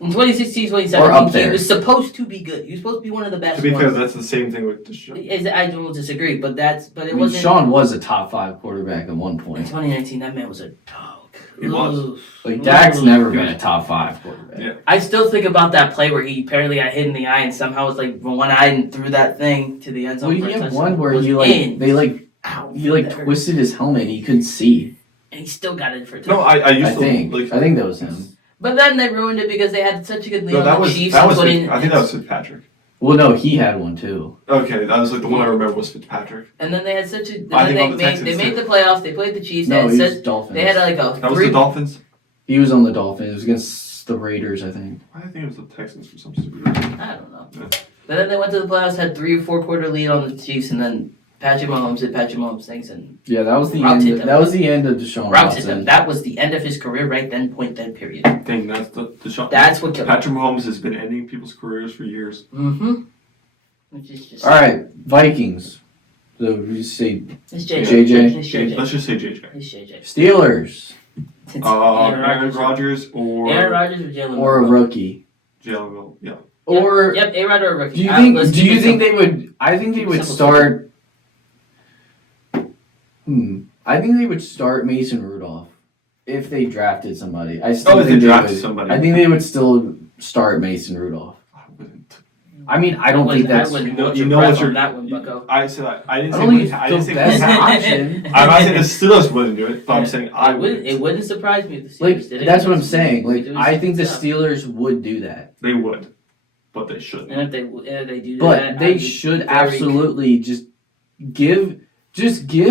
in 2016, Or up 2017, he there. was supposed to be good. He was supposed to be one of the best To be fair, ones. that's the same thing with Deshaun. I don't disagree, but it I mean, wasn't. Sean was a top 5 quarterback at one In point. 2019, that man was a dog. He was. Ooh. Like Dak's Ooh. never been a top 5 quarterback. Yeah. I still think about that play where he apparently got hit in the eye and somehow was like one eye and threw that thing to the end zone. Well, for a he had touchdown. one where Was he in. Ow, he like that hurt. twisted his helmet. He couldn't see. And he still got it for a No, touchdown. I used I to think. like. I think that was him. But then they ruined it because they had such a good lead No, on that the was Chiefs. that was. and put in- I think that was Fitzpatrick. Well, no, he had one too. Okay, that was like the one I remember was Fitzpatrick. And then they had such a. And I then think on the they Texans, made too. the playoffs. They played the Chiefs. No, they he had was Dolphins. they had like a That was three. the Dolphins. He was on the Dolphins. It was against the Raiders, I think. I think it was the Texans for some stupid reason. I don't know. Yeah. But then they went to the playoffs, had 3 or 4 quarter lead on the Chiefs, and then Patrick Mahomes did Patrick Mahomes things and Yeah, that was the Routed end. them. That was the end of Deshaun routed Watson. them. That was the end of his career right then, point then, period. Dang, that's the shot. That's what killed him. Patrick Mahomes has been ending people's careers for years. Mm-hmm. Which is just. All right, Vikings. So we say It's JJ. JJ. It's JJ. Let's just say JJ. It's JJ. Steelers It's Aaron Rodgers or Aaron Rodgers or Jalen or a Milroe. rookie. Jalen Milroe. Yeah. Or Yep, A-Rod or a rookie. do you Let's think? Do keep you it think simple. they would? I think they would Simple. start. I think they would start Mason Rudolph if they drafted somebody. I still if think they drafted would, somebody. I think they would still start Mason Rudolph. I wouldn't. I mean, I don't think that's. You know what you're. that one, Bucko. I said I didn't I say. don't think I didn't it's say. the best option. I'm not saying the Steelers wouldn't do it, but I'm saying I would. It wouldn't surprise me if the Steelers Like did it. that's what I'm saying. Like Doing I think the stuff. Steelers would do that, They would, but they shouldn't. And if they do but that, they should absolutely just give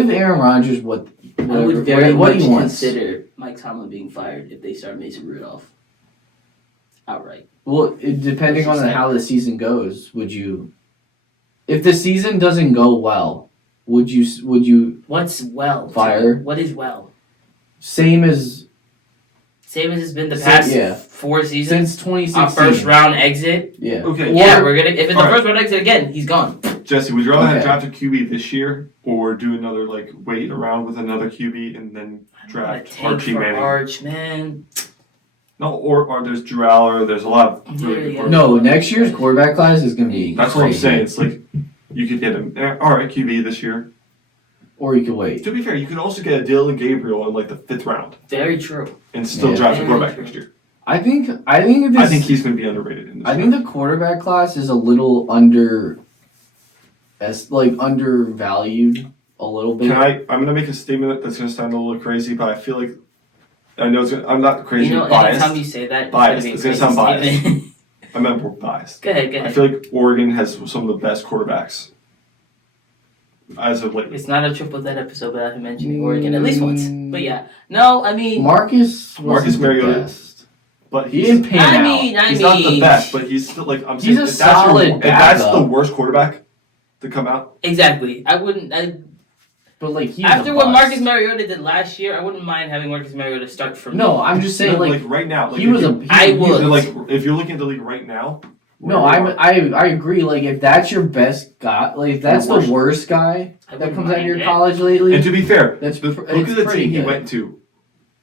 Aaron Rodgers what I would very what much he wants. consider Mike Tomlin being fired if they start Mason Rudolph. Outright. Well, depending on It's just how the season goes, would you? If the season doesn't go well, would you What's well? Fire. What is well? same as It's been the past yeah. 4 seasons. since 2016? Our first round exit. Yeah. Okay. Yeah, we're gonna. If it's the Alright. first round exit again, he's gone. Jesse, would you rather have Okay. drafted QB this year or do another wait around with another QB and then draft Tank Archie for Manning? Arch, man. No, or there's Drew Aller. There's a lot of really Yeah. good No, next year's quarterback class is gonna be That's what I'm crazy. saying. It's like you could get him. All right, QB this year. Or you could wait. To be fair, you could also get a Dylan Gabriel in the 5th round Very true. and still Yeah. draft a Very quarterback true. next year. I think this. I think he's going to be underrated in this. I think the quarterback class is a little undervalued a little bit. I'm going to make a statement that's going to sound a little crazy, but I feel like I know I'm not crazy. You know, biased. anytime you say that, Biased. It's It's gonna gonna be a sound crazy statement. I meant more biased. Go ahead. I feel like Oregon has some of the best quarterbacks as of late. It's not a triple threat episode without him mentioning Oregon at least once. But yeah, no, I mean, Marcus Mariota. the best. But He didn't pan I out. mean, he's not the best, but he's still I'm saying He's a if that's solid if that's the backup. worst quarterback to come out. exactly. But he's After a what bust. Marcus Mariota did last year, I wouldn't mind having Marcus Mariota start for me. No, I'm just saying No, right now, he was a. I would. if you're looking at the league right now. No, I agree. If that's your best guy, if that's the worst guy I that wouldn't comes out of mind your it. college lately, And to be fair, that's look it's at the pretty team he good. went to.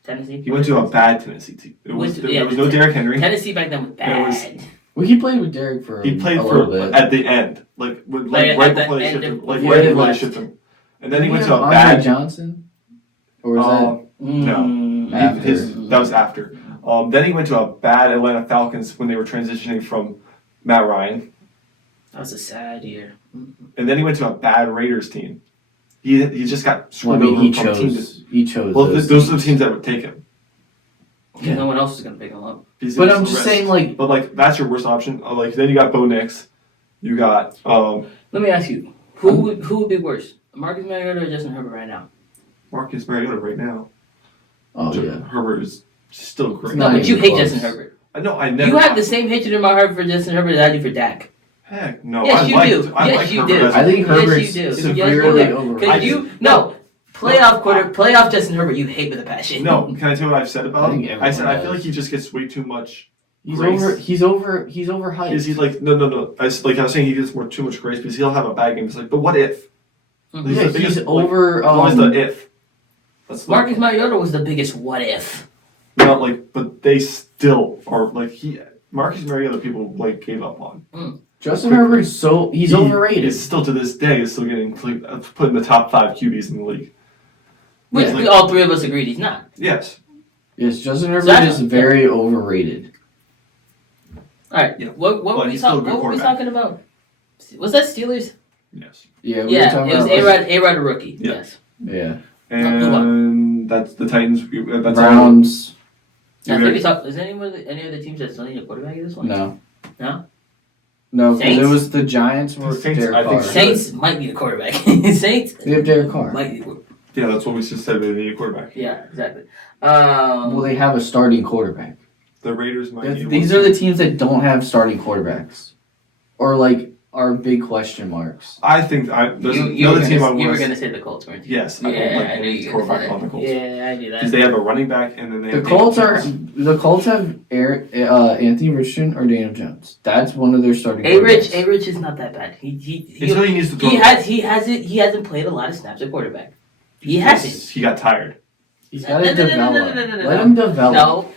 Tennessee. He went to a bad Tennessee team. There was no Derrick Henry. Tennessee back then was bad. Well, he played with Derek for He played a for little bit. at the end, right at the before they end shipped him, of- right before he before they left. shipped him. And then he Didn't went have to a Andre bad. Johnson, or was Mm. After. That was after. Then he went to a bad Atlanta Falcons when they were transitioning from Matt Ryan, That was a sad year. and then he went to a bad Raiders team. He just got that? Well, screwed I mean, over he from team to. chose. Well, those are the teams that would take him. Because no one else was gonna pick him up. Because But it's I'm the just risk. saying, But that's your worst option. Then you got Bo Nix. You got Let me ask you, who would be worse, Marcus Mariota or Justin Herbert right now? Marcus Mariota right now. oh yeah. Herbert is still great. It's No, not but you even hate close. Justin Herbert. I know. I never. You have the same hatred in my heart for Justin Herbert as I do for Dak. Heck no. Yes, I you like, do. I Yes, like you Herbert do. as a- I think Yes, Herbert's you do. severely Yes, you do. overrated. Because playoff Justin Herbert, you hate with a passion. No, can I tell you what I've said about I think him? I said everyone I feel does. like he just gets way too much. He's Grace. overhyped. Is he no? I was saying he gets too much grace because he'll have a bad game. It's but what if? Mhm. He's Yeah, the biggest, he's over. always the if. That's the, Marcus Mariota was the biggest what if. but they still are Marcus Mariota people gave up on. Justin Herbert's he's overrated. Is still to this day is still getting put in the top 5 QBs in the league. Which Yeah. all three of us agreed he's not. Yes. Yes, Justin Herbert Exactly. is very overrated. All right. Yeah. What But were we he's still a good what were we quarterback. talking about? Was that Steelers? Yes. Yeah, we were Yeah, talking it was about A-Rod a rookie. Yeah. Yes. yeah. And that's the Titans. That's Browns. I think we talked. Is any other teams that still need a quarterback at this one? No. No? No, because Saints? it was the Giants were Saints, Derek I think Carr. so. Saints might need a quarterback. Saints They have Derek Carr. might need a quarterback. Yeah, that's what we just said. They need a quarterback. Yeah, exactly. Well, they have a starting quarterback. The Raiders might need These one. are the teams that don't have starting quarterbacks, or are big question marks. I think there's You another team I were want going to say the Colts, weren't you? Yes, I Yeah, would like I knew to you were going to say quarterback on the that. Colts. Yeah, I knew Because that. they have a running back and then they The have Colts Daniel have Anthony Richardson or Daniel Jones. That's one of their starting. A-Rich quarterbacks. is not that bad. Until he needs to throw. He hasn't played a lot of snaps at quarterback. He hasn't. He got tired. He's got to No, no, no, develop. no, no, no, no, Let no. him develop. No.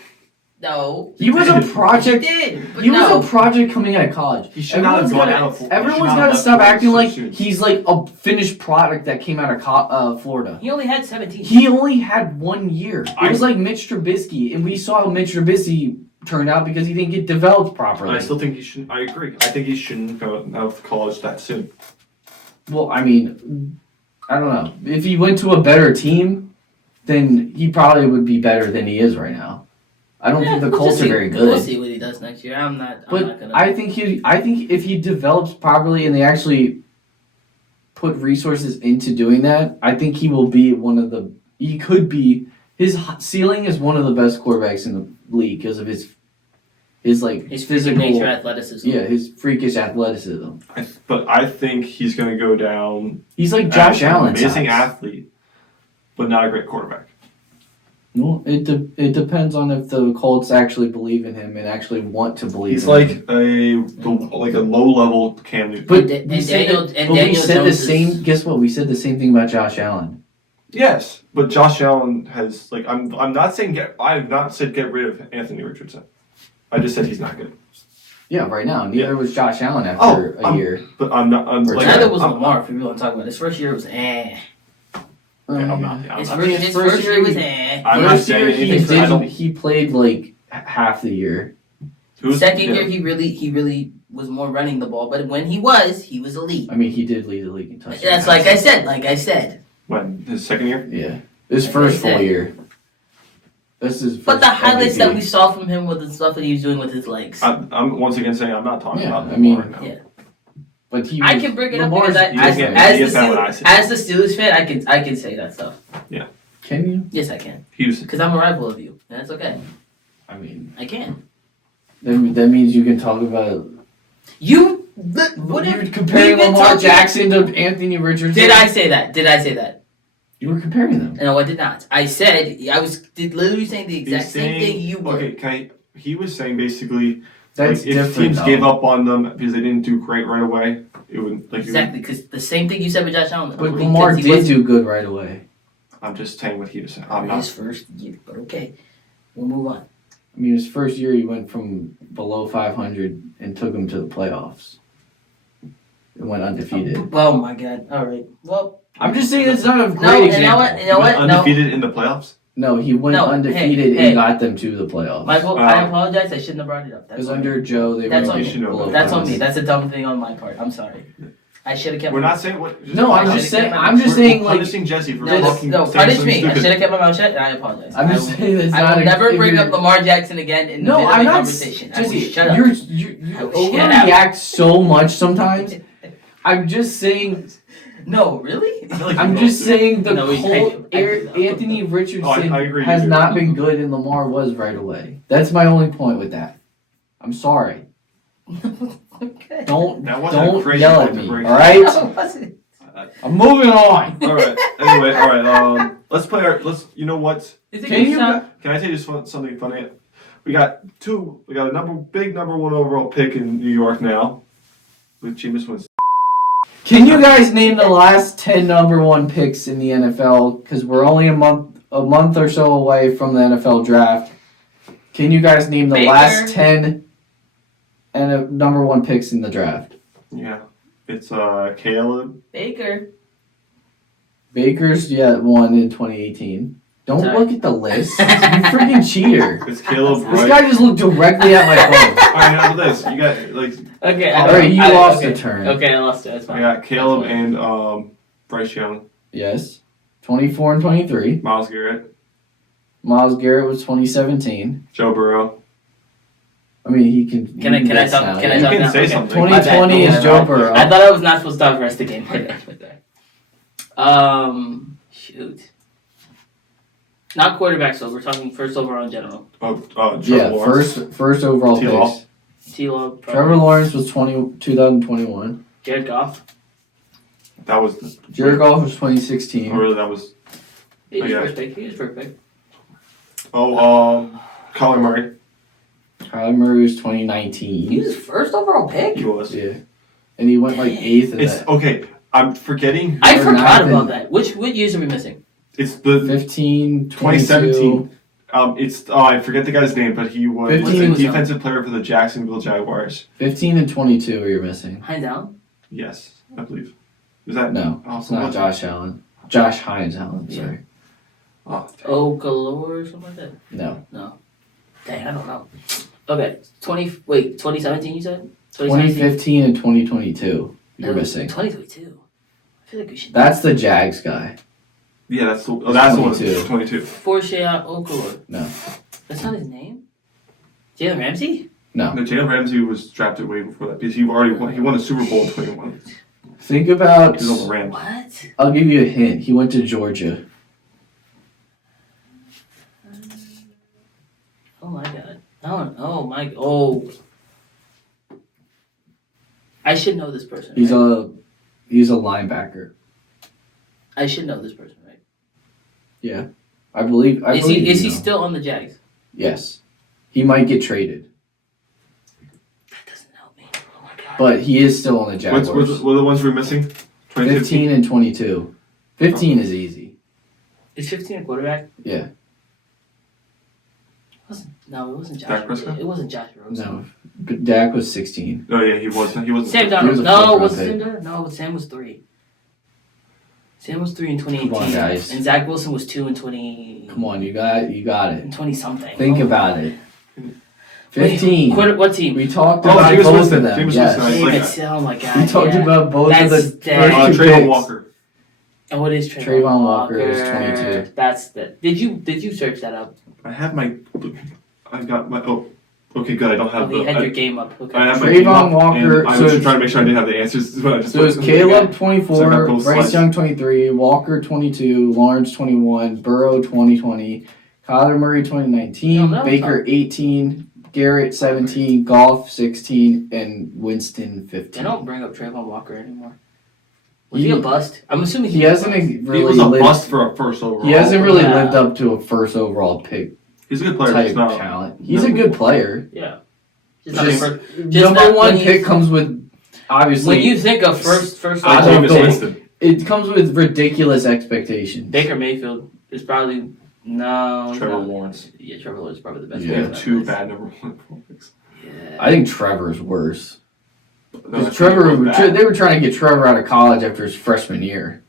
No. He was a He project. did. But He no. was a project coming out of college. He should not have gone out of. Everyone's got to stop acting like he's like a finished product that came out of Florida. He only had 17. He only had 1 year. It was like Mitch Trubisky, and we saw how Mitch Trubisky turned out because he didn't get developed properly. I still think he shouldn't. I agree. I think he shouldn't go out of college that soon. Well, I mean, I don't know. If he went to a better team, then he probably would be better than he is right now. I don't think the Colts are very good. We'll see what he does next year. I'm not gonna. I think if he develops properly and they actually put resources into doing that, I think he will be he could be, his ceiling is one of the best quarterbacks in the league because of his physical nature, athleticism. Yeah, his freakish athleticism. But I think he's going to go down. He's like Josh Allen. Amazing athlete, but not a great quarterback. No, it depends on if the Colts actually believe in him and actually want to believe. He's in him. like a low level Cam Newton. But we said the same. Guess what? We said the same thing about Josh Allen. Yes, but Josh Allen has I'm not saying I have not said get rid of Anthony Richardson. I just said he's not good. Yeah, right now. Neither was Josh Allen after a year. But I'm not. Neither was Lamar. If we want to talk about it. His first year was I'm not. His first year was I'm not saying anything. He played like half the year. Second year, he really was more running the ball. But when he was elite. I mean, he did lead the league in touchdowns. That's like I said. When his second year? Yeah, his first full year. This is. But the highlights that we saw from him with the stuff that he was doing with his legs. I'm once again saying I'm not talking about. I mean, right now. Yeah. But I can bring it up because as the Steelers fan, I can say that stuff. Yeah. Can you? Yes, I can. Houston. Because I'm a rival of you, and that's okay. I mean, I can. That means you can talk about. You're comparing Lamar Jackson to Anthony Richardson. Did I say that? You were comparing them. No, I did not. I said I was literally saying the exact same thing you were. Okay, he was saying basically. That's if teams gave up on them because they didn't do great right away, it would exactly because the same thing you said with Josh Allen. But Lamar did do good right away. I'm just saying what he was saying. His first year, but okay, we'll move on. I mean, his first year he went from below 500 and took him to the playoffs. It went undefeated. Oh my God! All right, well, I'm just saying it's not a great example. You know what? Undefeated in the playoffs. No, he went undefeated and got them to the playoffs. Michael, I apologize. I shouldn't have brought it up. Because under Joe, they were below. That's on me. That's a dumb thing on my part. I'm sorry. I should have kept. We're not saying what. No, I'm just saying. I'm just saying like punishing Jesse for punish me. I should have kept my mouth shut, and I apologize. I'm just saying that's I will never bring up Lamar Jackson again in the conversation. Jesse, shut up. You overreact so much sometimes. I'm just saying. No, really? I'm just saying Anthony Richardson has not been good and Lamar was right away. That's my only point with that. I'm sorry. Okay. Don't yell at me, alright? I'm moving on. Alright, anyway, alright, you know what? Can I tell you something funny? We got a big number one overall pick in New York now. With Jameis Winston. Can you guys name the last 10 number one picks in the NFL? Because we're only a month or so away from the NFL draft. Can you guys name the last 10 number one picks in the draft? Yeah. It's Caleb. Baker's won in 2018. Don't look at the list. You freaking cheater. It's Caleb This guy just looked directly at my phone. Alright, how about this? You got Okay. Alright, you lost a turn. Okay, I lost it. That's fine. I got Caleb and Bryce Young. Yes. 24 and 23. Myles Garrett. Myles Garrett was 2017. Joe Burrow. I mean, he can. Can I talk? You can say something. 2020 is Joe Burrow. I thought I was not supposed to talk the rest of the game. Shoot. Not quarterbacks, though. We're talking first overall in general. Trevor Lawrence. first overall picks. T-Law. Trevor Lawrence was 2021. Jared Goff. Jared Goff was 2016. Oh, really? That was. He was first pick. Kyler Murray. Kyler Murray was 2019. He was first overall pick? He was. Yeah. And he went like 8th in that. Okay, I'm forgetting. I forgot about that. What years are we missing? It's the 15, 2017. I forget the guy's name, but he was 15 a defensive player for the Jacksonville Jaguars. 15 and 22 you're missing. Hines Allen? Yes, I believe. Is that No? It's not Josh Allen. Josh Hines Allen. Sorry. Galore or something like that. No. Dang, I don't know. Okay, 2017 you said? 2015 and 2022 you're missing. 2022. I feel like we should. That's the Jags guy. Yeah, that's the one. 22. Forshae Okolor. No. That's not his name? Jalen Ramsey? No. No, Jalen Ramsey was drafted way before that because he won a Super Bowl in 21. Think about. He was on the Rams. What? I'll give you a hint. He went to Georgia. Oh my god. Oh. I should know this person. He's right? a linebacker. I should know this person, right? Yeah. I believe. Is he still on the Jags? Yes. He might get traded. That doesn't help me. Oh my god. But he is still on the Jaguars. What are the ones we're missing? 15 and 22. 15 is easy. Is 15 a quarterback? Yeah. No, it wasn't Josh. Dak Prescott? It wasn't Josh Rosen. No. But Dak was 16. Oh yeah, he wasn't. Sam He was Darnold. a No, fourth was round Sam pick. Darnold? No, Sam was 3. Sam was 3 in 2018. Come on, guys. And Zach Wilson was 2 in 20. Come on, you got it. 20 something. Think about it. 15. What team? We talked about James both Winston. of them. James Yes. Winston. Oh my god. We talked about both of the That's first two Trayvon picks. Walker. Oh, it is Trayvon Walker is 22. That's the. Did you search that up? I have my. I got my. Oh, okay, good. I don't have. You had your game up. Okay. I have my Trayvon game up, Walker, and I so was it's- trying to make sure I didn't have the answers. So So it was Caleb 24, Bryce Young 23, Walker 22, Lawrence 21, Burrow 2020, Kyler Murray 2019, No, that was Baker not- 18, Garrett 17, Goff 16, and Winston 15. They don't bring up Trayvon Walker anymore. Was he a bust? I'm assuming He hasn't really He was a lived, bust for a first overall. He hasn't really Yeah. lived up to a first overall pick He's a good player. type He's not. talent. He's a good player. Yeah. Just not number not one when you- pick comes with obviously. When you think of first Like I overall don't Jameis know. pick, Winston. It comes with ridiculous expectations. Baker Mayfield is probably no. Trevor no. Lawrence. Yeah, Trevor Lawrence is probably the best. Yeah. We player have on that 2 list. bad number 1 picks. Yeah. I think Trevor's worse. No, I Because think Trevor, it was bad. they were trying to get Trevor out of college after his freshman year.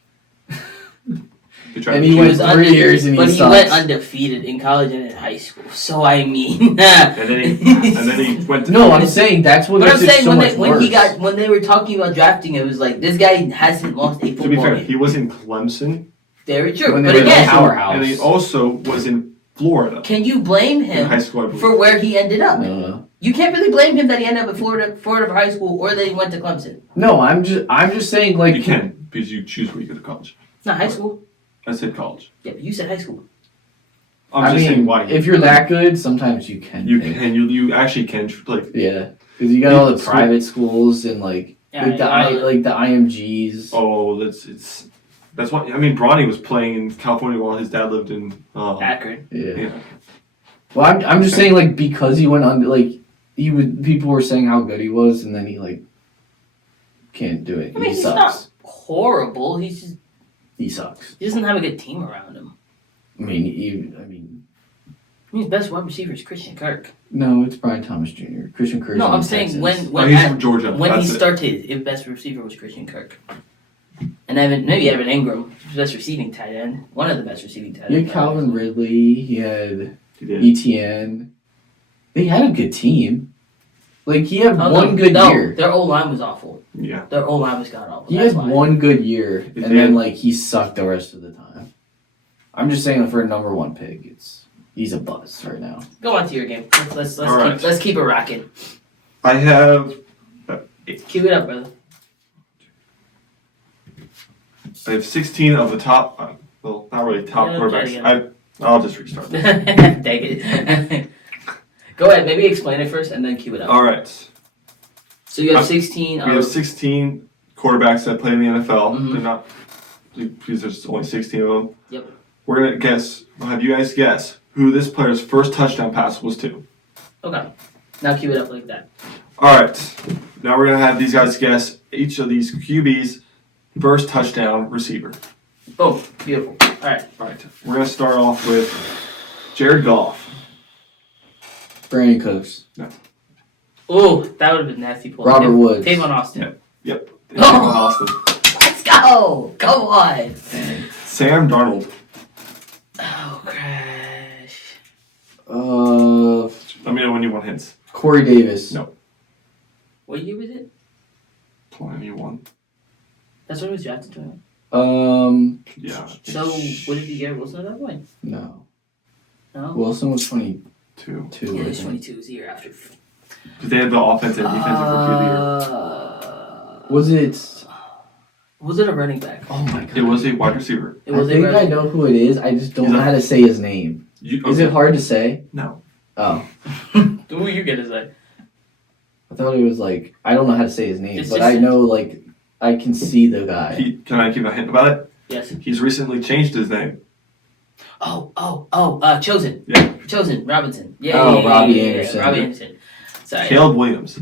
They tried And to he choose- went 3 years and But he he sucks. went undefeated in college and in high school. So I mean, and then he went to. No, I'm saying that's what But I'm makes it saying so much worse. when they were talking about drafting, it was like this guy hasn't lost a To be football fair, game. he was in Clemson, Very true. When But they were the again, powerhouse. and he also was in Florida can you blame in him high school. I believe. for where he ended up? No. You can't really blame him that he ended up at Florida for high school or that he went to Clemson. No, I'm just saying like You can because you choose where you go to college. Not high school. I said college. Yeah, but you said high school. I'm I just saying mean, why. if you're that good, sometimes you can. you pick. can you actually can like Yeah, because you got all the School. private schools and like Yeah, like the like the IMGs. oh that's what I mean. Bronny was playing in California while his dad lived in Akron. Yeah. yeah. Well, I'm just saying like because he went on like people were saying how good he was and then he like can't do it. I mean, He he's sucks. not horrible. He sucks. He doesn't have a good team around him. I mean, His best wide receiver is Christian Kirk. no, it's Brian Thomas Jr. Christian Kirk. No, I'm saying when he's from Georgia. when he That's it. started, his best receiver was Christian Kirk. And maybe Evan Ingram, his best receiving tight end. One of the best receiving tight He ends. had Calvin Ridley. He had He did. ETN. They had a good team. Like he had one good no, year. Their O line was awful. Yeah. Their O line was god awful. He That's had why. one good year, If and they then had- like he sucked the rest of the time. I'm just saying for a number 1 pick, he's a buzz right now. Go on to your game. Let's All right. let's keep it rocking. I have Cue it up, brother. 16 of the top. Well, not really top Yeah, quarterbacks. I'll just restart. Dang it. Go ahead. Maybe explain it first and then cue it up. All right. So you have 16. We have 16 quarterbacks that play in the NFL. Mhm. They're not because there's only 16 of them. Yep. We're gonna guess. I'll have you guys guess who this player's first touchdown pass was to. Okay. Now cue it up like that. All right. Now we're gonna have these guys guess each of these QBs' first touchdown receiver. Oh, beautiful. All right. All right. We're gonna start off with Jared Goff. Brandon Cooks. Oh, that would have been nasty pull. Robert Woods. Tavon Austin. Yep. Oh. Austin. Let's go! Come on! Sam Darnold. Oh, crash. Let me know when you want hints. Corey Davis. No. What year was it? 21. That's when he was drafted, 21. Yeah. So, what did you get Wilson at that point? No. No? Wilson was 22. Two. Yeah, it was 22. It was the year after. Because they had the offensive and defensive rookie of the year. Was it a running back? Oh my god. It was a wide receiver. It was I think I know who it is. I just don't know how to say his name. Is it hard to say? No. Oh. Who are you gonna say? I thought it was like, I don't know how to say his name, It's but just I know, like, I can see the guy. Can I give a hint about it? Yes. He's recently changed his name. Chosen. Yeah. Chosen. Robinson. Robbie Anderson. Robbie Anderson. Sorry. Caleb Williams.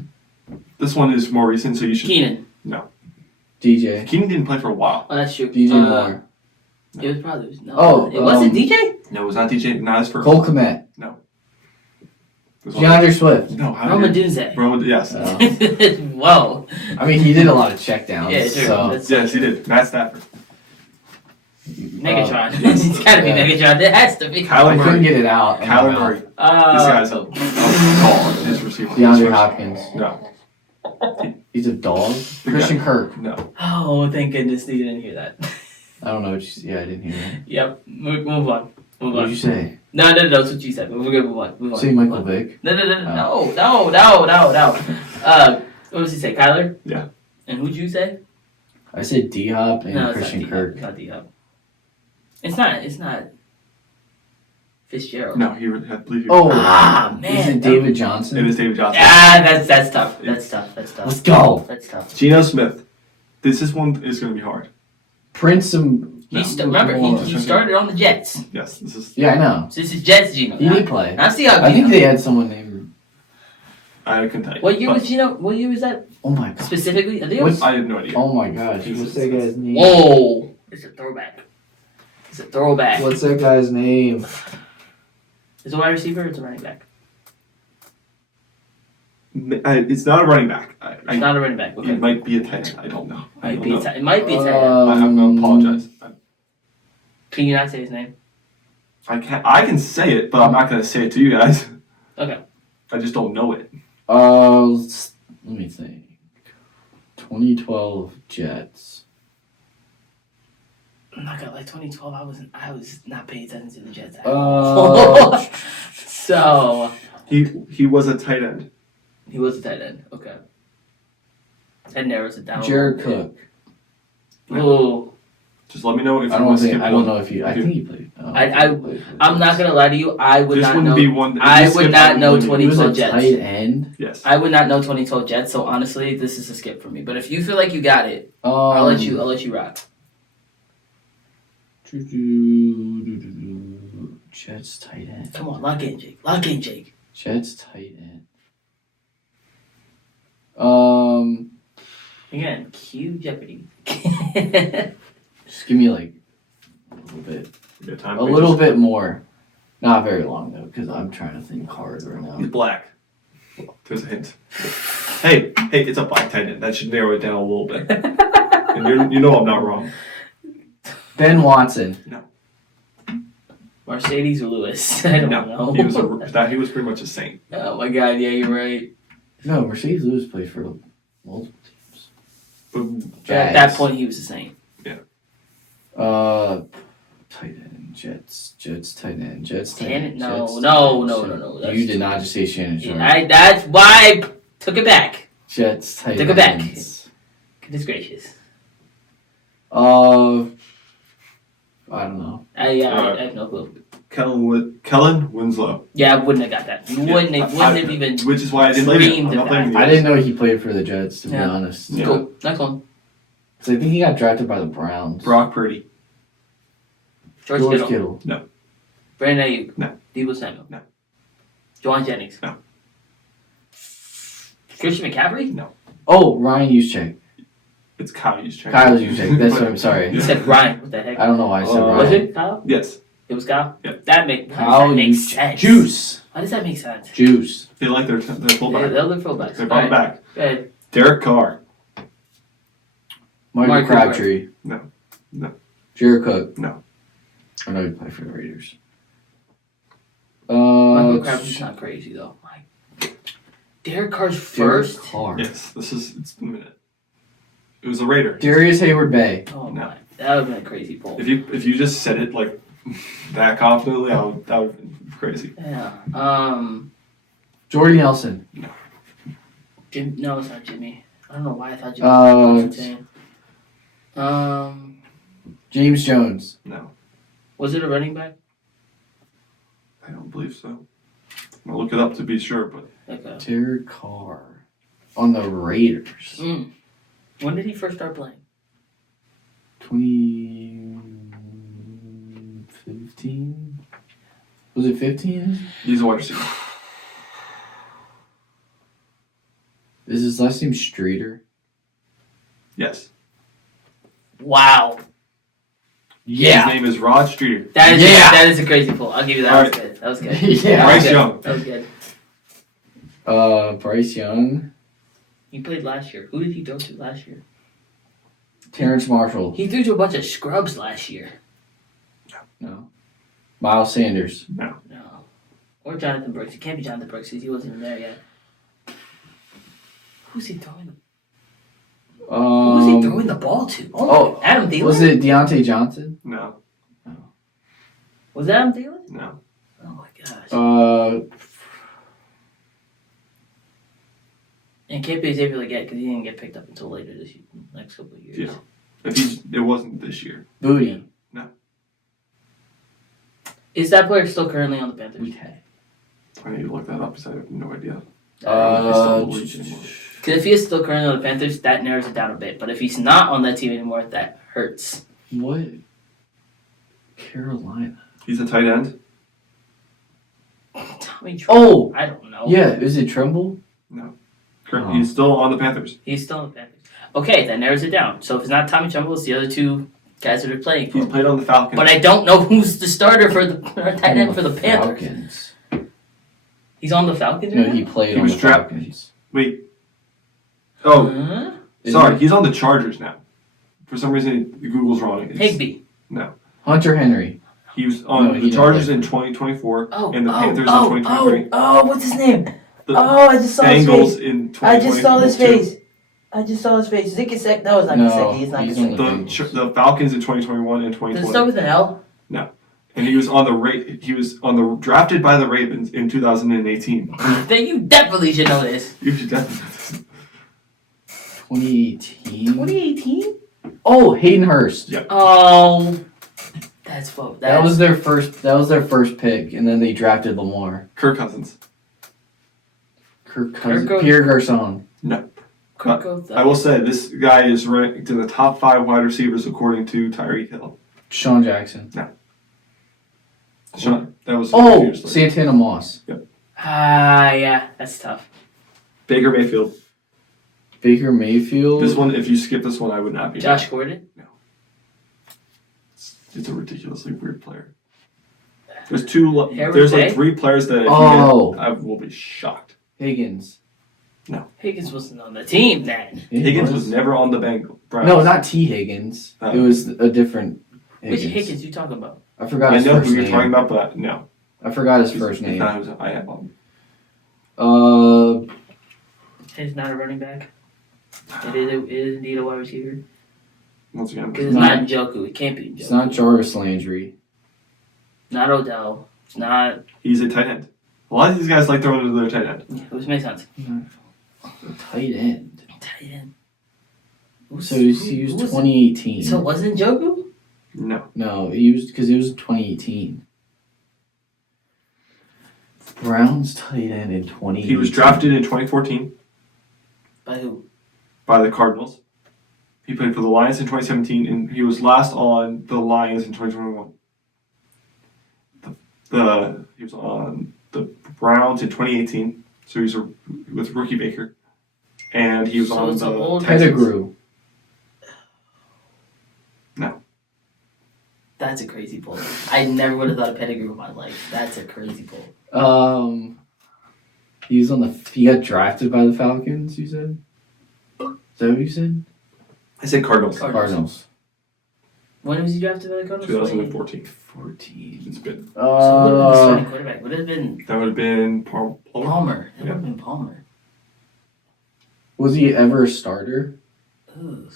This one is more recent, so you should. Keenan. No. DJ. Keenan didn't play for a while. Oh, that's true. DJ Moore. It was probably no. Oh, it wasn't DJ. No, it was not DJ. Not his first. Cole Kmet. No. DeAndre Swift. No. Roman Dunze. Roman. Yes. Whoa. I mean, he did a lot of checkdowns. Yeah, true. So. That's Yes, he did. Matt Stafford. Megatron. It's gotta be Megatron. It has to be. I couldn't get it out. Kyler Murray. This guy's a dog. His receiver. DeAndre Hopkins. No. He's a dog. Christian Kirk. No. Oh, thank goodness you didn't hear that. I don't know what you. Yeah, I didn't hear that. Yep. Move on. Move What on. did you say? No, that's what you said. But we're gonna move on. Move on. Say Michael Vick. No. What was he say? Kyler? Yeah. And who'd you say? I said D Hop and No, Christian it's Kirk. not D-Hop. It's not Fitzgerald. No, I believe you. Oh, man. Is it David Johnson? It is David Johnson. That's tough. That's tough. Let's go. That's tough. Geno Smith. This one is going to be hard. Prince and. Remember, he started on the Jets. Yes, this is. Yeah, I know. So this is Jets Geno. He did play. Not Seahawks I think Geno. they had someone named. I can tell you. What year was Geno? What year was that Oh my god. specifically? I think it was. I have no idea. Oh my gosh. What's that guy's name? Whoa! It's a throwback. What's that guy's name? Is it a wide receiver or it's a running back? It's not a running back. It's not a running back. Okay. It might be a tight end. I don't know. It might be a tight end. I'm going to apologize. Can you not say his name? I can say it, but I'm not going to say it to you guys. Okay. I just don't know it. Let me think. 2012 Jets. I'm not gonna lie. 2012. I was not paying attention to the Jets. So He was a tight end. he was a tight end. Okay. That narrows it down. Jared Cook. Oh. Just let me know if I you want don't to think. skip I don't one. know if he. I think he played. I'm not gonna lie to you. I would This not wouldn't know. be one. If I you would skip, not know wouldn't- 20 He was a 2012 Jets. tight end. Yes. I would not know 2012 Jets. So honestly, this is a skip for me. But if you feel like you got it, I'll let you rock. Jets tight end. Come on, lock in, Jake. Jets tight end. Again, cue Jeopardy. Just give me like a little bit. You got time? A little bit more. Not very long though, because I'm trying to think hard right He's now. black. There's a hint. Hey, it's a black tight end. That should narrow it down a little bit. And you know I'm not wrong. Ben Watson. Mercedes or Lewis? I don't know. He was pretty much a saint. Oh my god, yeah, you're right. No, Mercedes Lewis played for multiple teams. But At that point, he was the same. Tight end. Jets tight end. Jets tight end. No. You did not just say Shannon Sharp. That's why I took it back. Jets tight end. Took it back. Goodness gracious. I don't know. I have no clue. Kellen Winslow. Yeah, I wouldn't have got that. Wouldn't have even. Which is why I didn't blame you. I'm not blaming you. I didn't know he played for the Jets, to be Yeah. honest. Yeah. Cool. Next one. So I think he got drafted by the Browns. Brock Purdy. George Kittle. No. Brandon Ayuk. No. Deebo Samuel. No. Juwan Jennings. No. Christian McCaffrey? No. Oh, Ryan Juszczyk. It's Kyle Juszczyk. Kyle Juszczyk. That's what I'm sorry. You said Ryan. What the heck? I don't know why I said Ryan. Was it Kyle? Yes. It was Kyle? Yep. That makes sense. Juice. Why does that make sense? Juice. They like their fullback. They're the fullbacks. They brought him back. Go ahead. Derek Carr. Michael Crabtree. No. Jared Cook. No. I know he played for the Raiders. Michael Crabtree's not crazy though. Derek Carr's first. Derek Carr. Yes, it's a minute. It was a Raider. Darius Hayward Bay. Oh No. my, that would have been a crazy poll. If you just said it like that confidently, that would have been crazy. Yeah. Jordy Nelson. No, it's not Jimmy. I don't know why I thought Jimmy was insane. James Jones. No, Was it a running back? I don't believe so. I'll look it up to be sure, but Okay. Derek Carr. On the Raiders. When did he first start playing? 2015? Was it 15? he's a wide receiver. Is his last name Streeter? Yes. Wow. His name is Rod Streeter. That is a crazy poll. I'll give you that. All That was good. That was good. Yeah. Bryce Young. That was good. Bryce Young. He played last year. Who did he go to last year? Terrence Marshall. He threw to a bunch of scrubs last year. No. Miles Sanders. No. No. Or Jonathan Brooks. It can't be Jonathan Brooks because he wasn't even there yet. Who's he throwing? Who's he throwing the ball to? Adam Thielen? Was it Deontay Johnson? No. Was it Adam Thielen? No. Oh my gosh. And can't be Xavier Legette because he didn't get picked up until later this year, next couple of years. Yeah. It wasn't this year. Booty. No. Is that player still currently on the Panthers? Okay. I need to look that up because I have no idea. Because if he is still currently on the Panthers, that narrows it down a bit. But if he's not on that team anymore, that hurts. What? Carolina. He's a tight end. Tommy Tremble. I don't know. Yeah, is it Tremble? No. He's still on the Panthers. He's still on the Panthers. Okay, that narrows it down. So if it's not Tommy Tremble, it's the other two guys that are playing for He's him. played on the Falcons. But I don't know who's the starter for the tight end for the Panthers. Falcons. He's on the Falcons No, right he now? played He on was the drafted. Falcons. Wait. Oh, Huh? sorry. He's on the Chargers now. For some reason, Google's wrong. Higby. No. Hunter Henry. He was on he the Chargers didn't in 2024 Oh, and the Panthers in 2023. what's his name? The I just saw his Bengals face. in 2022. I just saw his face. Zickisek. No, it's not Gesicki. He's not he's Gesicki. The Falcons in 2021 and Does it 2020. start with an L? And he was on the drafted by the Ravens in 2018. Then you definitely should know this. You should definitely know this. 2018? 2018? Oh, Hayden Hurst. Yeah. Oh, that's what. That was their first pick, and then they drafted Lamar. Kirk Cousins. Pierre Garcon. I will say this guy is ranked in the top 5 wide receivers according to Tyreek Hill. Sean Jackson. That was Santana Moss. Yep. Yeah, that's tough. Baker Mayfield. Baker Mayfield. This one, if you skip this one, I would not be. Josh Gordon? No. It's a ridiculously weird player. There's like 3 players that I will be shocked. Higgins. No. Higgins wasn't on the team then. Higgins was never on the Bengals. No, not T. Higgins. It was a different Higgins. Which Higgins you talking about? I forgot his I know first who you're name. talking about, but no. I forgot his first name. I have one. He's not a running back. It is indeed a wide receiver. Once again, Because it's not Njoku. It can't be Njoku. It's not Jarvis Landry. Not Odell. It's not. He's a tight end. A lot of these guys like throwing into their tight end. Yeah, which makes sense. Tight end. Tight end. So he was 2018. So wasn't Njoku? No, he was because it was 2018. Browns tight end in 2018. He was drafted in 2014 By who? by the Cardinals. He played for the Lions in 2017, and he was last on the Lions in 2021. He was on the Browns in 2018, so he's with rookie Baker, and he was on the Pettigrew. No. That's a crazy pull. I never would have thought of pedigree in my life. That's a crazy pull. He got drafted by the Falcons, you said? Is that what you said? I said Cardinals. Cardinals. When was he drafted by the Cardinals? 2014. 14. It's been. So who would have been the starting quarterback? Would have been That would have been Palmer. Palmer. It Yeah. would have been Palmer. Was he ever a starter? Ooh.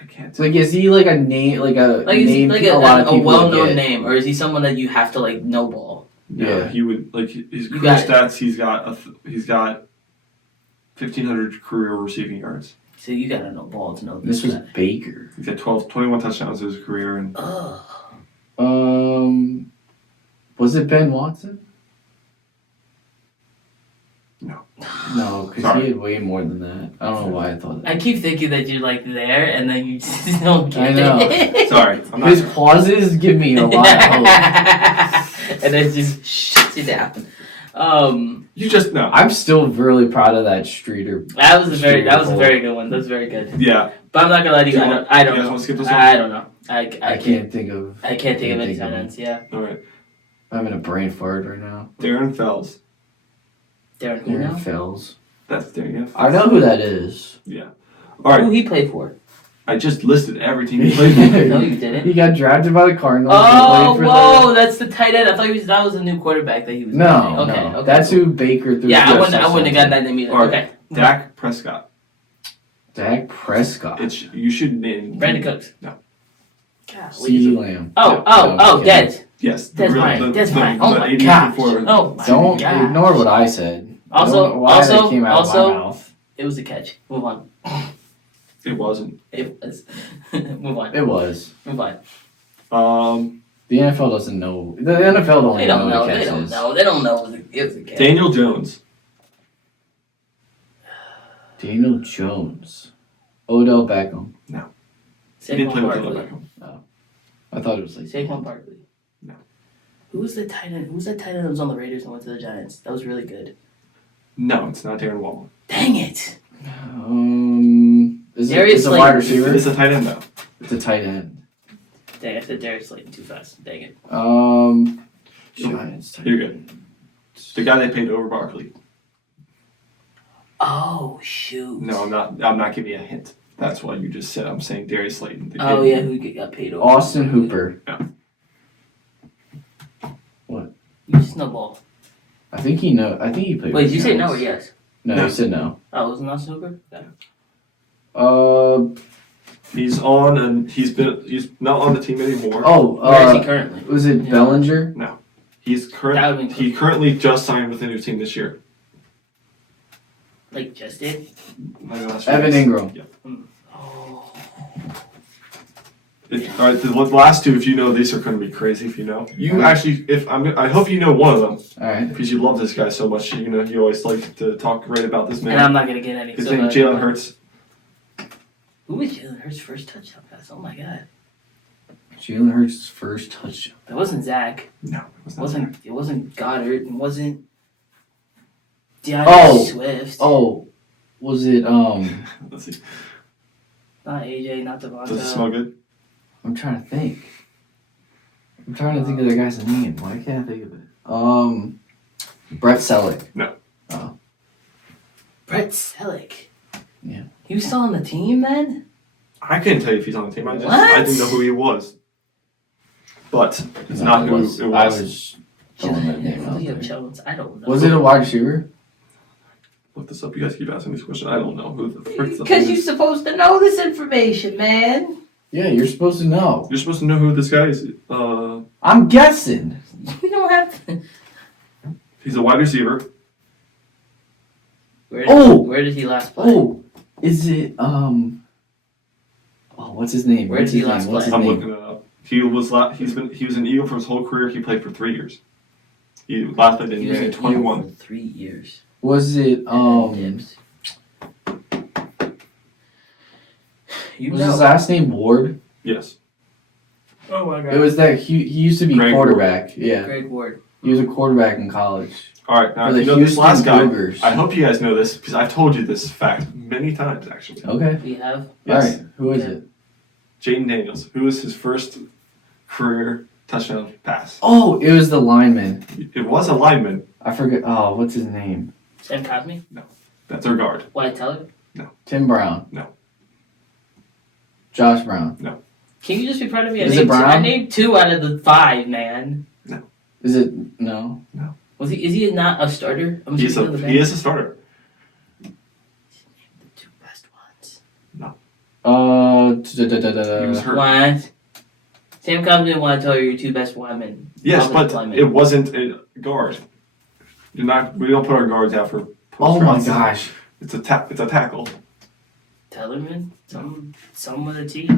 I can't. Like, is he like a name, like a Like is he name like a lot of a people well-known get? name, or is he someone that you have to like know ball? Yeah, he would like his You career got it. stats. He's got 1,500 career receiving yards. So you gotta know ball to know this This was guy. Baker. He's got 21 touchdowns in his career, and Ugh. Was it Ben Watson? No. No, because Sorry. he had way more than that. I don't know why I thought that. I keep thinking that you're like there, and then you just don't get I know. it. sorry, I'm not. His pauses give me a lot of hope. And it just shuts you down. You just know. I'm still really proud of that Streeter. That was a very Streeter good one. That's very good. Yeah. But I'm not gonna lie to you. I don't you guys know. wanna skip this one? I don't know. I can't think of. I can't think of any think of tight ends. Yeah. All right. I'm having a brain fart right now. Darren Fells. Darren who now? Darren Fells. That's Darren. I know who that is. Yeah. All right. Who he played for? I just listed every team he played for. No, you didn't. He got drafted by the Cardinals. Oh, He played for whoa! That's the tight end. I thought that was a new quarterback that he was. No, Okay. no. Okay. That's who Baker threw. Yeah, the I wouldn't have got that name either. All right. Okay. Dak Prescott. Dak Prescott. You should name. Brandon Cooks. No. CeeDee Lamb. Oh, Des. Yes. That's fine. That's fine. Oh my 80 gosh. before- Oh my Don't gosh. ignore what I said. I don't know why that came out of my mouth. It was a catch. Move on. It wasn't. It was. Move on. It was. Move on. The NFL doesn't know. The NFL don't They even don't know know. the They catch don't is. know. They don't know it was a catch. Daniel Jones. Daniel Jones. Odell Beckham. He did play Saquon with Odell Barkley. Beckham. I thought it was like Saquon Barkley. No. Who was the tight end? Who was that tight end that was on the Raiders and went to the Giants? That was really good. No, it's not Darren Waller. Dang it! Is Darius it a wide Slayton. receiver? It's a tight end though. It's a tight end. Dang, I said Darius Slayton too fast. Dang it. Giants. tight You're good. end. The guy they paid over Barkley. Oh shoot. No, I'm not giving you a hint. That's why you just said I'm saying Darius Slayton. They Oh paid yeah, him. who got paid over? Austin Hooper. You just know ball. I think he played. Wait, with did you say no or Giants. yes? No, you said no. Oh, was it Austin Hooper? Yeah. He's on and he's not on the team anymore. Where is he currently? Was it Yeah. Bellinger? That would've been He currently just signed with a new team this year. Like just did? Like last few Evan weeks. Ingram. Yeah. Oh. All right, the last two, if you know, these are going to be crazy. If you know, I hope you know one of them All right. because you love this guy so much. You always like to talk great about this And man. I'm not gonna get any. His so name is Jalen Hurts. Who was Jalen Hurts' first touchdown pass? Oh my god. Jalen Hurts' first touchdown. It wasn't Zach. No, it was not. It wasn't Goddard. It wasn't DeAndre Oh. Swift. Oh, was it Let's see. Not AJ, not Devonta. Does it smell good? I'm trying to think. I'm trying to think of the guy's name. Why can't I think of it? Brett Selleck. Brett Selleck. Yeah. He was still on the team then? I couldn't tell you if he's on the team. I What? didn't know who he was. But it's No, not it who was. it was. I was throwing that name out Julio there. Jones. I don't know. Was it a wide receiver? Look this up. You guys keep asking these questions. I don't know who the frick the Because thing you're is. supposed to know this information, man. Yeah, you're supposed to know. You're supposed to know who this guy is. I'm guessing. We don't have to. He's a wide receiver. Where did he last play? Oh, is it what's his name? Where did he last What's his I'm name? looking it up. He was an Eagle for his whole career. He played for 3 years. He last played in He was May in 21. for 3 years. Was it Dibs. You was his last name Ward? Yes. Oh my god. It was that he used to be Greg quarterback. Yeah. Greg Ward. He was a quarterback in college. All right, now For the you know this Houston last guy. Cougars. I hope you guys know this because I've told you this fact many times actually. Okay. We have. Yes. All right. Who is it? Jaden Daniels. Who was his first career touchdown pass? Oh, it was the lineman. It was a lineman. I forget. Oh, what's his name? Sam Cosme? That's their guard. White Teller? Tim Brown. No. Josh Brown. Can you just be proud of me? Is it Brown? I named 2 out of the 5, man. Is it no? Is he not a starter? He is a starter. The 2 best ones. He was hurt. What? Sam Cosme didn't want to tell you your 2 best linemen. Yes, Offensive but linemen. it wasn't a guard. We don't put our guards out for. Oh my post-rounds. gosh. It's a tackle. Tellerman? Some with a T?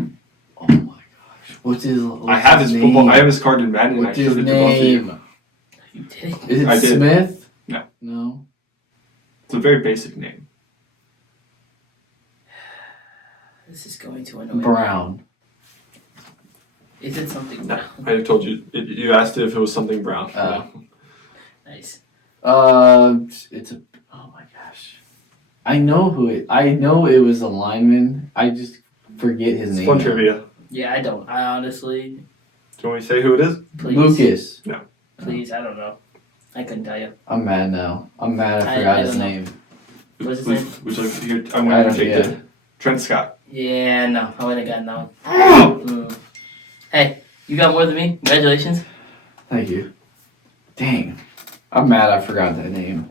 Oh my gosh. What's his? I have his name? football. I have his card in Madden. What's I his showed it to both of you. name? You did it? Is I it did. Smith? No. No. It's a very basic name. This is going to annoy me. Brown. Is it something No, brown? I told you. You asked if it was something brown. Oh. Nice. It's a. Oh my gosh. I know it was a lineman. I just forget his It's name. fun trivia. Yeah, I don't. I honestly, Do you want me to say who it is? please. Lucas. Please, I don't know. I couldn't tell you. I'm mad now. I'm mad. I I forgot his don't know. name. What's his Please, name? would you like to hear? I'm I going don't. to take Yeah. it. Trent Scott. Yeah, no. I wouldn't have gotten that one. Hey, you got more than me. Congratulations. Thank you. Dang. I'm mad. I forgot that name.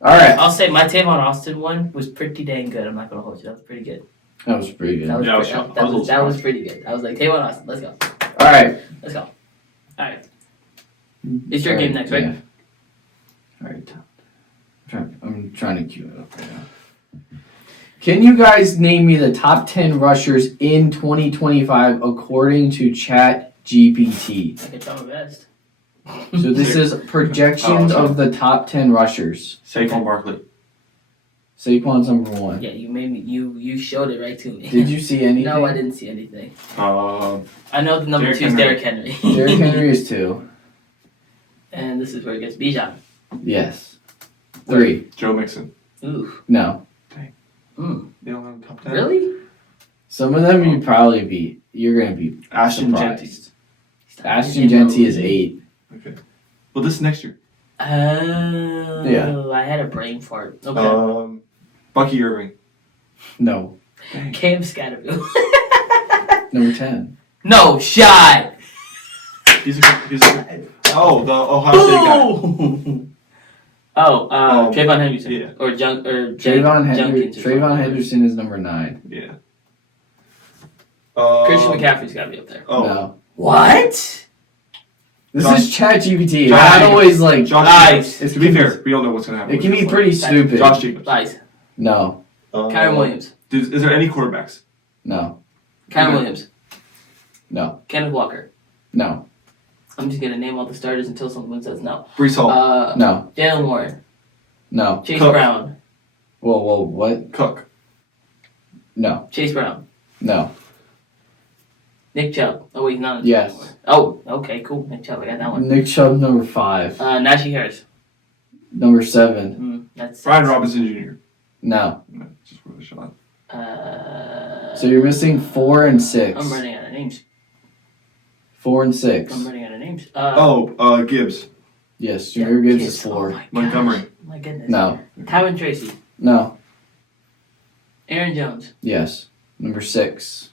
All right. I'll say my Tavon Austin one was pretty dang good. I'm not gonna hold you. That was pretty good. That was pretty good. That was, Yeah, I was pretty, shocked. that, I was a was, little that was pretty good. I was like, Tavon Austin, let's go. All right. Let's go. Alright. It's your game next, right? Yeah. All right. I'm trying to cue it up right now. Can you guys name me the top 10 rushers in 2025 according to ChatGPT? I can try my best. So this is projections of the top 10 rushers. Saquon Barkley. Saquon's number 1. Yeah, you made me. You showed it right to me. Did you see anything? No, I didn't see anything. Uh, I know the number Derrick 2 is Henry. Derrick Henry. Derrick Henry is 2. And this is where it gets Bijan. Yes. 3. Joe Mixon. Ooh. No. Mm. They don't have a top 10. Really? Some of them you probably beat. You're gonna be Ashton surprised. Genty. Ashton Genty is 8. Okay. Well, this is next year. Oh. Yeah. I had a brain fart. Okay. Bucky Irving. No. Cam Scatterville. Number 10. No shot. He's a oh, the Ohio State guy. Trayvon Henderson. Yeah. Or Trayvon Junkins. Trayvon Henderson is number 9. Yeah. Christian McCaffrey's got to be up there. Oh. No. What? This Josh- is ChatGPT. Josh Not Jacobs. always like. Josh Nice. Jacobs. To be fair, we all know what's going to happen. It can with be this pretty Nice. stupid. one. Josh Jacobs. Lies. No. Kyron Williams. Is there any quarterbacks? No. Kyron Okay. Williams. No. Kenneth Walker. No. I'm just going to name all the starters until someone says no. Brees Hall. No. Jalen Warren. No. Chase Cook. Brown. Whoa, what? Cook. No. Chase Brown. No. Nick Chubb. Oh, wait, not Yes. anymore. Oh, okay, cool. Nick Chubb. I got that one. Nick Chubb, number 5. Najee Harris. Number 7. That's Brian Robinson Jr. No. No, just worth a shot. So you're missing 4 and 6. I'm running out of names. 4 and 6. I'm running out of names. Gibbs. Yes, Junior Gibbs Kiss. is 4. Oh my Montgomery. gosh. My goodness. No. Tyron Tracy. No. Aaron Jones. Yes. Number 6. Is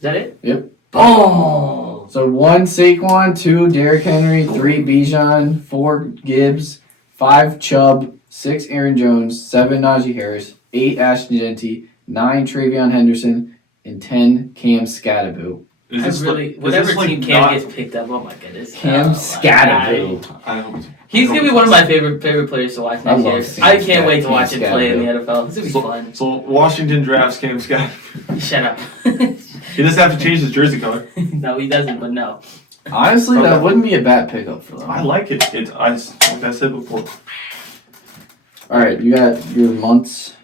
that it? Yep. Boom! So 1 Saquon, 2 Derrick Henry, 3 Bijan, 4 Gibbs, 5 Chubb, 6 Aaron Jones, 7 Najee Harris, 8 Ashton Genty, 9 Travion Henderson, and 10 Cam Scatterville. Whatever team Cam gets picked up, oh my goodness. Cam Scatterville. I hope it's. He's gonna be one of my favorite players to watch next love year. Cam I can't wait to watch him Scatterville. play in the NFL. This will be fun. So Washington drafts Cam Scott. Shut up. He doesn't have to change his jersey color. No, he doesn't, but no. Honestly, that wouldn't be a bad pickup for them. I like it. Like I said before. All right, you got your months.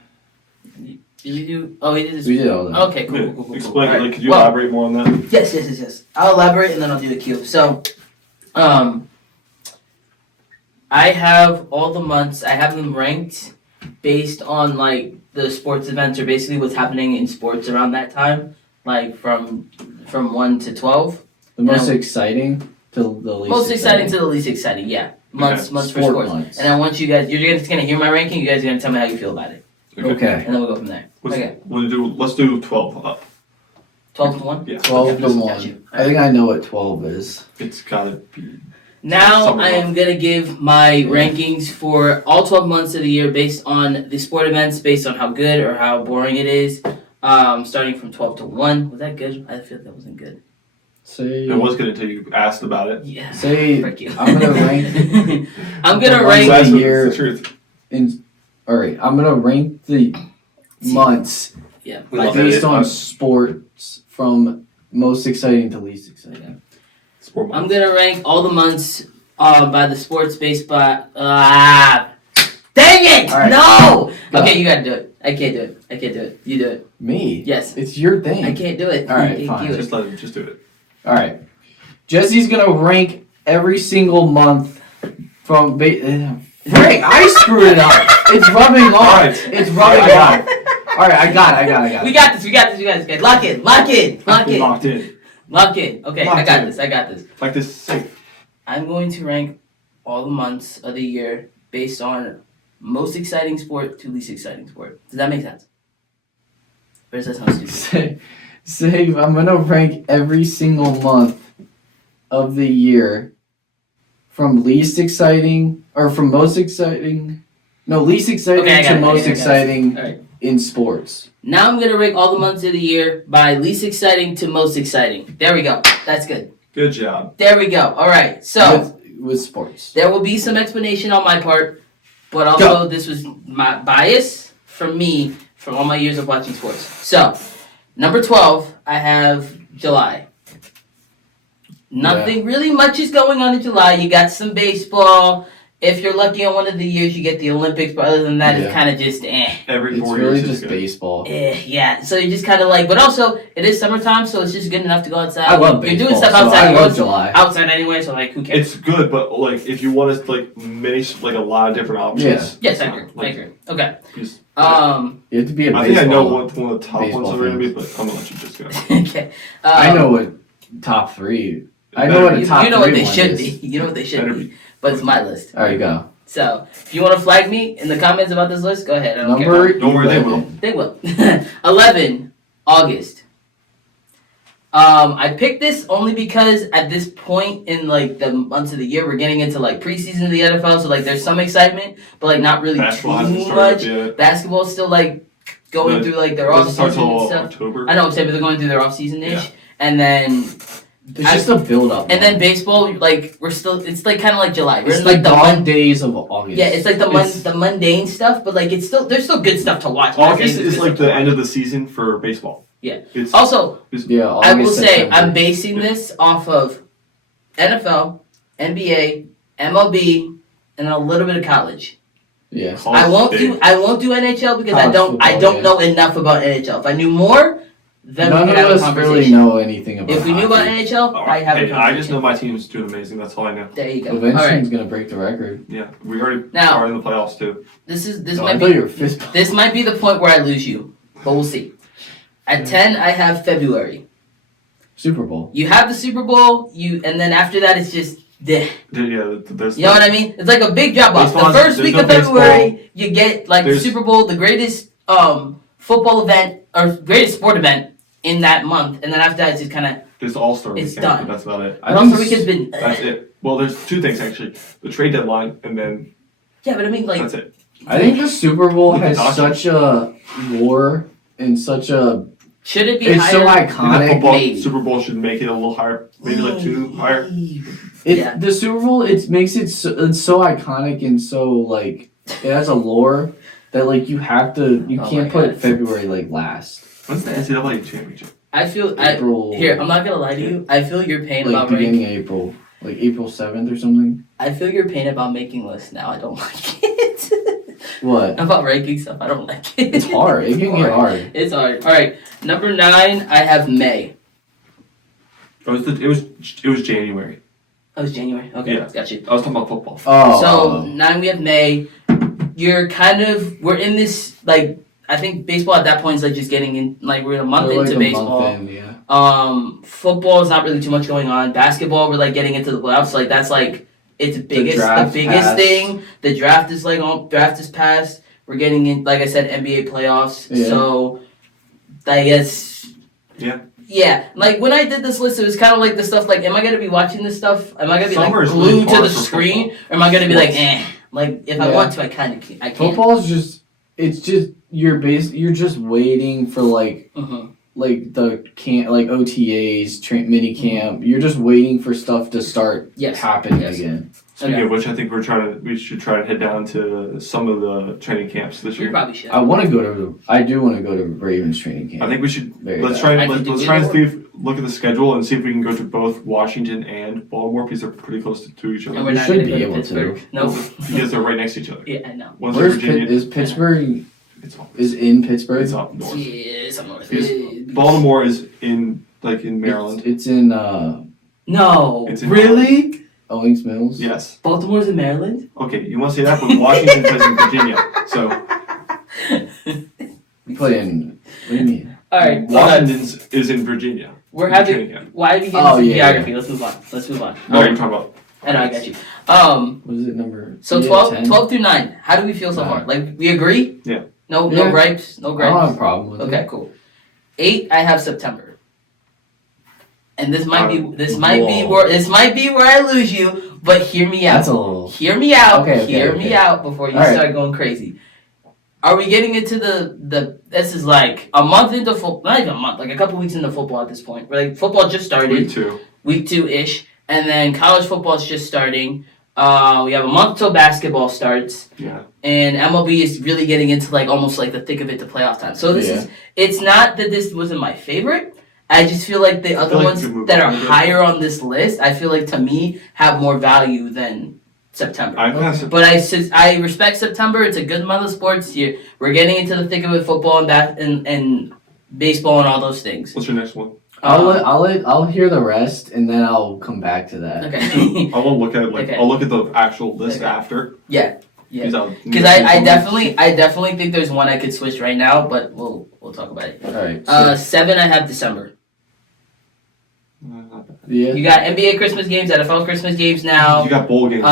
Did we do? Oh, he did this. We did all that. Okay, cool. Yeah. Cool. Explain. All right. Like, could you Well, elaborate more on that? Yes. I'll elaborate and then I'll do the cue. So, I have all the months. I have them ranked based on like the sports events or basically what's happening in sports around that time, like from 1 to 12. The most exciting to the least. Most exciting to the least exciting. Yeah, months for sports. Months. And I want you guys. You're just gonna hear my ranking. You guys are gonna tell me how you feel about it. Okay. And then we'll go from there. Let's do 12 up. 12 to 1? Yeah. 12 to 1. I think I know what 12 is. It's gotta be. Now I am going to give my rankings for all 12 months of the year based on the sport events, based on how good or how boring it is. Starting from 12 to 1. Was that good? I feel like that wasn't good. It was good until you asked about it. Yeah. Frick you. I'm going to rank. I'm going to rank the year. The truth. Alright, I'm going to rank the months based on sports from most exciting to least exciting. I'm gonna rank all the months by the sports based by. Dang it! Right. No. Okay, you gotta do it. I can't do it. You do it. Me? Yes. It's your thing. I can't do it. All right, fine. Just let him. Just do it. All right. Jesse's gonna rank every single month from. Frick! I screwed it up. It's rubbing off. Right. It's rubbing off. All right, I got it. We got this. You guys. Lock in. Locked in. Lock in. Okay, Locked I in. got this. Like this safe. I'm going to rank all the months of the year based on most exciting sport to least exciting sport. Does that make sense? Or does that sound stupid? Say, I'm gonna rank every single month of the year from least exciting or from most exciting. No, least exciting to most exciting in sports. Now I'm gonna rank all the months of the year by least exciting to most exciting. There we go. That's good. Good job. There we go. All right. So with sports, there will be some explanation on my part, but also this was my bias from me from all my years of watching sports. So number 12, I have July. Nothing really much is going on in July. You got some baseball. If you're lucky on one of the years, you get the Olympics, but other than that, it's kind of just Every 4 it's really years just baseball. Yeah, so you're just kind of like, but also, it is summertime, so it's just good enough to go outside. I love baseball. You're doing stuff outside. I love July. Outside anyway, so like, who cares? It's good, but like, if you want to like a lot of different options. Yes, I agree. Okay. Just, you have to be a baseball. I think I know what one of the top ones are going to be, fans. but I'm going to let you just go. Okay. I know what top 3. I know what a top 3 You know what they one should is. be. You know what they should be. But it's my list. All right, go. So, if you want to flag me in the comments about this list, go ahead. I don't care. Don't worry, they will. They will. 11, August. I picked this only because at this point in like the months of the year, we're getting into like preseason of the NFL, so like there's some excitement, but like not really too much. Basketball's still like going through like their off season and stuff. October. I know, but they're going through their off season ish, and then. It's just a build up. And then baseball, like we're still, it's like kind of like July. We're it's in like the dog days of August. Yeah, it's like the mundane stuff, but like it's still there's still good stuff to watch. August is like the end of the season for baseball. Yeah. It's, also, August, I will say September. I'm basing this off of NFL, NBA, MLB, and a little bit of college. Yeah. I won't do NHL because I don't know enough about NHL. If I knew more, then none we could of have a us conversation. really know anything about. If we knew about NHL, I have a conversation. I just know my team's doing amazing. That's all I know. There you go. Ovechkin's gonna break the record. Yeah, we already Now, started in the playoffs too. This might be the point where I lose you, but we'll see. At 10, I have February. Super Bowl. You have the Super Bowl, and then after that, it's just. Yeah, there's. You know what I mean? It's like a big drop off. The first week of February, you get like the Super Bowl, the greatest football event or greatest sport event in that month, and then after that, it's just kind of. There's All-Star It's weekend, done. but that's about it. All-Star weekend's been. That's it. Well, there's two things actually: the trade deadline, and then. Yeah, but I mean, like. That's it. I think the Super Bowl has such a lore and such a. Should it be it's higher? So iconic. Super Bowl should make it a little higher, maybe like 2 higher. The Super Bowl, it makes it so iconic and so like it has a lore that like you can't put February like last. When's the NCAA championship? I feel April. Here, I'm not gonna lie to you. I feel your pain like about beginning April, like April 7th or something. I feel your pain about making lists now. I don't like it. What? About ranking stuff, I don't like it. It's hard. It can get hard. It's hard. All right, number 9, I have May. It was January. Oh, it's January. Okay, Yeah. got you. I was talking about football. Oh. So now we have May. We're in this, like, I think baseball at that point is like just getting in, like we're a month We're like into a baseball. month in, yeah. Football is not really too much going on. Basketball, we're like getting into the playoffs. Like that's like it's the biggest passed. thing. The draft is draft is passed. We're getting in, like I said, NBA playoffs. Yeah. So I guess. Yeah. Yeah, like when I did this list, it was kind of like the stuff like, am I gonna be watching this stuff? Am I gonna be Summer like is really glued to hard the for screen, football. or am I gonna be like, Sports. Like if I Yeah. want to, I kind of I can't. Football's just, it's just, you're just waiting for like the OTAs, mini camp. You're just waiting for stuff to start happening again. Speaking of which, I think we should try to head down to some of the training camps this We year. probably should. I do want to go to Ravens training camp. I think we should Very let's bad. try and look at the schedule and see if we can go to both Washington and Baltimore because they're pretty close to each other. And we're We not should gonna be go to able to. Pittsburgh. No. Because they're right next to each other. Yeah, I know. One's Where's in Virginia. is Pittsburgh? It's up. Is in Pittsburgh? It's up north. Yeah, it's up north. Because Baltimore is in Maryland. It's in No, It's in really? Owings Mills. Yes. Baltimore's in Maryland. Okay, you want to say that, but Washington plays in Virginia. So You play in. What do you mean? All right, Washington's is in Virginia. we're Training having. camp. Why do we get Oh, into yeah, geography? yeah. Let's move on. No, we're talking about. I know, I got you. What is it number? So Yeah, 12, 10? 12 through 9. How do we feel so Nine. far? Like, we agree? Yeah. No Yeah. gripes? No I gripes? don't have a problem with Okay, it. cool. 8, I have September. And this might be where I lose you, but hear me out. That's a little. Hear me out. Okay, Hear me out before you All right. start going crazy. Are we getting into the this is like a month into football, not even a month, like a couple weeks into football at this point. Where like football just started. Week 2-ish, and then college football is just starting. We have a month till basketball starts. Yeah. And MLB is really getting into like almost like the thick of it to playoff time. So it's not that this wasn't my favorite. I just feel like the other ones that are higher on this list, I feel like to me have more value than September. But I respect September. It's a good month of sports. We're getting into the thick of it, football and baseball and all those things. What's your next one? I'll hear the rest and then I'll come back to that. Okay. I won't look at I'll look at the actual list Okay. after. Yeah. Because I definitely think there's one I could switch right now, but we'll talk about it. All right. 7, I have December. Yeah. You got NBA Christmas games, NFL Christmas games now. You got bowl games.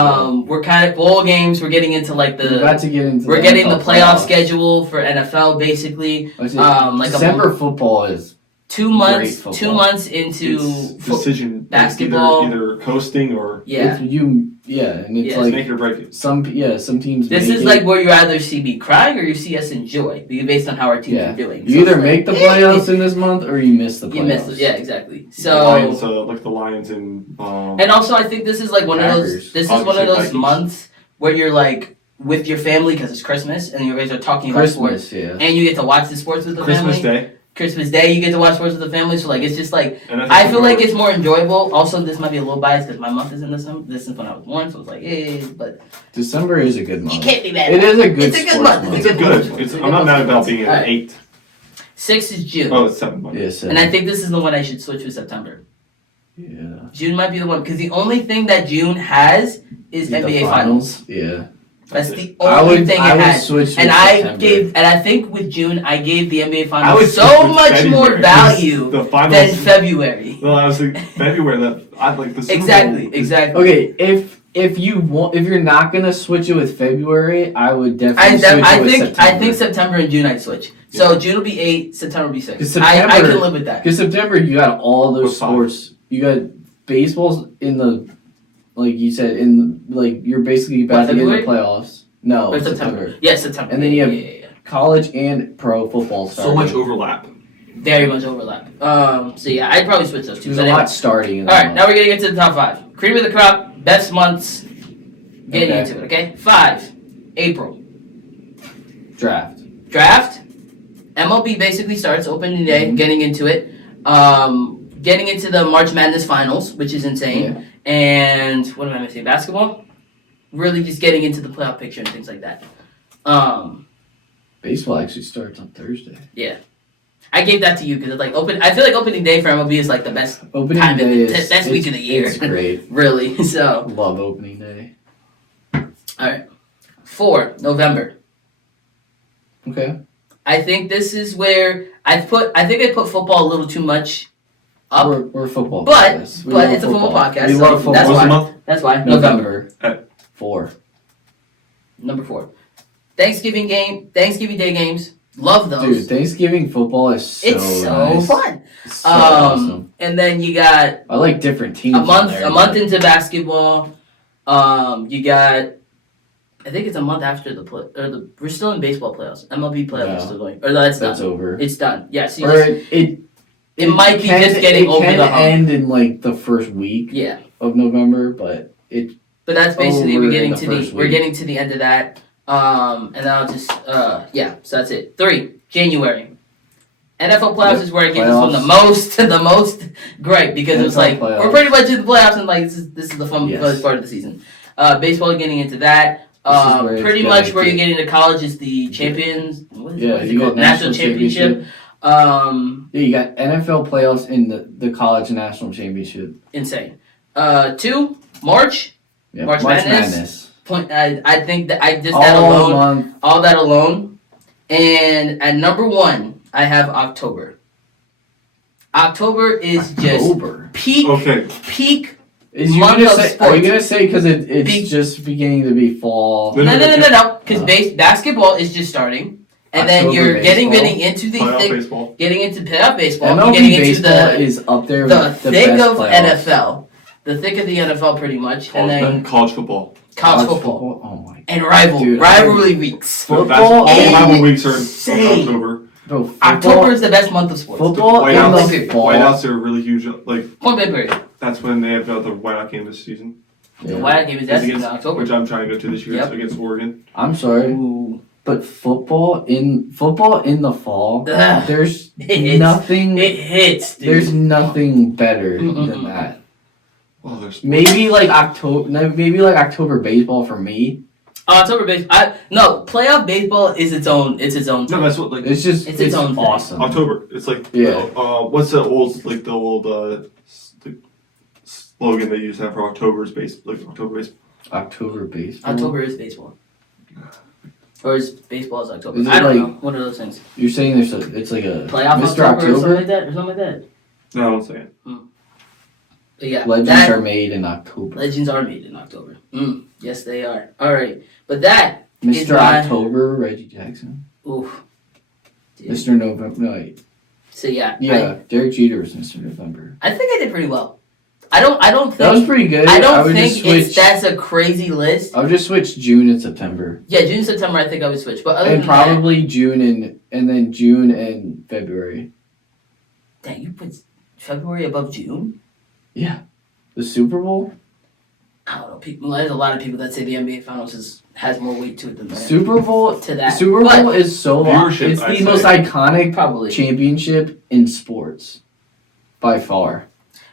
We're kind of bowl games. We're getting into like We're about to get into. we're the getting the NFL playoff playoffs. schedule for NFL basically. Like December football is 2 months. football. 2 months into It's decision basketball. either coasting or Yeah. and it's Yeah. like make it or break it. some teams. This make is it. like where you either see me crying or you see us enjoy, based on how our teams are doing. You So either it's like, make the playoffs in this month or you miss the playoffs. You missed it. Yeah, exactly. The So Lions, like the Lions and. and also I think this is like one of those. Packers. This is one of Obviously those Vikings. months where you're like with your family because it's Christmas and you guys are talking about sports. Christmas, yeah. And you get to watch the sports with the Christmas family. Day. Christmas Day, you get to watch sports with the family. So like, it's just like And I feel like it's more enjoyable. Also, this might be a little biased because my month is in December. This is when I was born, so it's like, hey, but December is a good month. you can't be mad. It is a good. It's a good sports month. It's a It's good good. I'm not mad about being an Alright. 8. 6 is June, Oh, it's 7 months. Yes. and I think this is the one I should switch with September. Yeah. June might be the one because the only thing that June has is The NBA Finals. Yeah. That's it. the only thing it I would has. switch with And September. I think with June, I gave the NBA I Finals would so switch with much more February. value The than finals. February. Well, I was like February. That I'd like the Super Exactly, Bowl. exactly. Okay, if you're not gonna switch it with February, I would definitely switch it with September. I think September and June I'd switch. So June will be 8, September will be 6. 'Cause I September- can live with that. Because September you got all those With five. sports. You got baseball's in the, like you said, you're basically about to get in the playoffs. No, Or September. Yes, September. And then you have- yeah. College and pro football So starting. much overlap. Very much overlap. So yeah, I'd probably switch those two. There's But a anyway. lot starting. In Alright, now we're getting into the top 5. Cream of the crop, best months. Getting Okay. into it, okay? 5, April. draft. Draft. MLB basically starts opening day, getting into it. Getting into the March Madness finals, which is insane. Yeah. And what am I missing? Basketball? Really just getting into the playoff picture and things like that. Baseball actually starts on Thursday. I I gave that to you because like I feel like opening day for MLB is like the best Opening time day is best week of the year. It's great. Really. So Love opening day. all right, 4 November. Okay. I think this is where I put football a little too much up. We're football. But podcast. We but love it's a football podcast. We So love football. that's What's the why. month? That's why November. 4. Number 4. Thanksgiving Day games. Love those. Dude, Thanksgiving football is so It's so nice. fun. It's so awesome. And then you got I like different teams. a month there, a month into basketball. You got I think it's a month after we're still in baseball playoffs. MLB playoffs No. are still going. Or that's That's done. over. It's done. Yeah. So Or it might be just getting over the hump. end in like the first week Yeah. of November, but But that's basically over we're getting the to first we're week. getting to the end of that. And then I'll just so that's it. 3 January. NFL playoffs Yep, is where it gives us one the most great because it was NFL like playoffs. we're pretty much in the playoffs and like this is the fun Yes. part of the season. Baseball getting into that. This is where it's Pretty gonna much where you get- get into college is the champions. What is it you called? got National championship. Yeah, you got NFL playoffs in the college national championship. Insane. 2 March. Yeah, March Madness. I think that I just that All alone. month. All that alone. And at number 1, I have October. October is just October. peak Okay. Is you month gonna of say? Are sports. you gonna say because it's Big- just beginning to be fall? No. Because basketball is just starting, and then October you're getting baseball. into the Playoff thick, baseball. getting into playoff baseball. You're MLB getting into baseball the is up there the with the thick best of playoffs. NFL, the thick of the NFL, pretty much, and then College football. college football Oh my. and Dude, rivalry weeks. Football. All rival weeks are in Insane. October. Bro, football, October is the best month of sports. football in Whiteouts, the fall. whiteouts are really huge. Like Point blank period. that's when they have the whiteout game this season, The Yeah. Whiteout game is It's actually in against- October. which I'm trying to go to this year. Yep. It's against Oregon. I'm sorry, Ooh. but football in the fall, Ugh. there's It's- nothing. It hits, dude. There's nothing better Mm-mm-mm. than that. Oh, there's Maybe like October baseball for me. October baseball. No, playoff baseball is its own. It's its own. no. That's what like It's just It's its own thing. awesome. October. It's like Yeah. what's the old the slogan they used to have for October is October baseball. October baseball. October is baseball. Or is baseball is October? Is it I don't like- know. One of those things. You're saying it's like a Playoff Mr. October or something like October. that, or something like that. No, I won't say it. But yeah, Legends that- are made in October. legends are made in October. Yes, they are. All right, but that Mr. my- October, Reggie Jackson. oof. Dude. Mr. November. No, wait. So yeah, Yeah, Derek Jeter was Mr. November. I think I did pretty well. I don't That was think. pretty good. I don't would think just switch. that's a crazy list. I would just switch June and September, Yeah, June, September. I think I would switch, but other and than probably June and then June and February. that, dang, you put February above June. Yeah, the Super Bowl. I don't know. There's a lot of people that say the NBA Finals has more weight to it than that. Super Bowl. To that. Super But- Bowl is so Viewership, It's I'd the most say. iconic Probably. championship in sports, by far.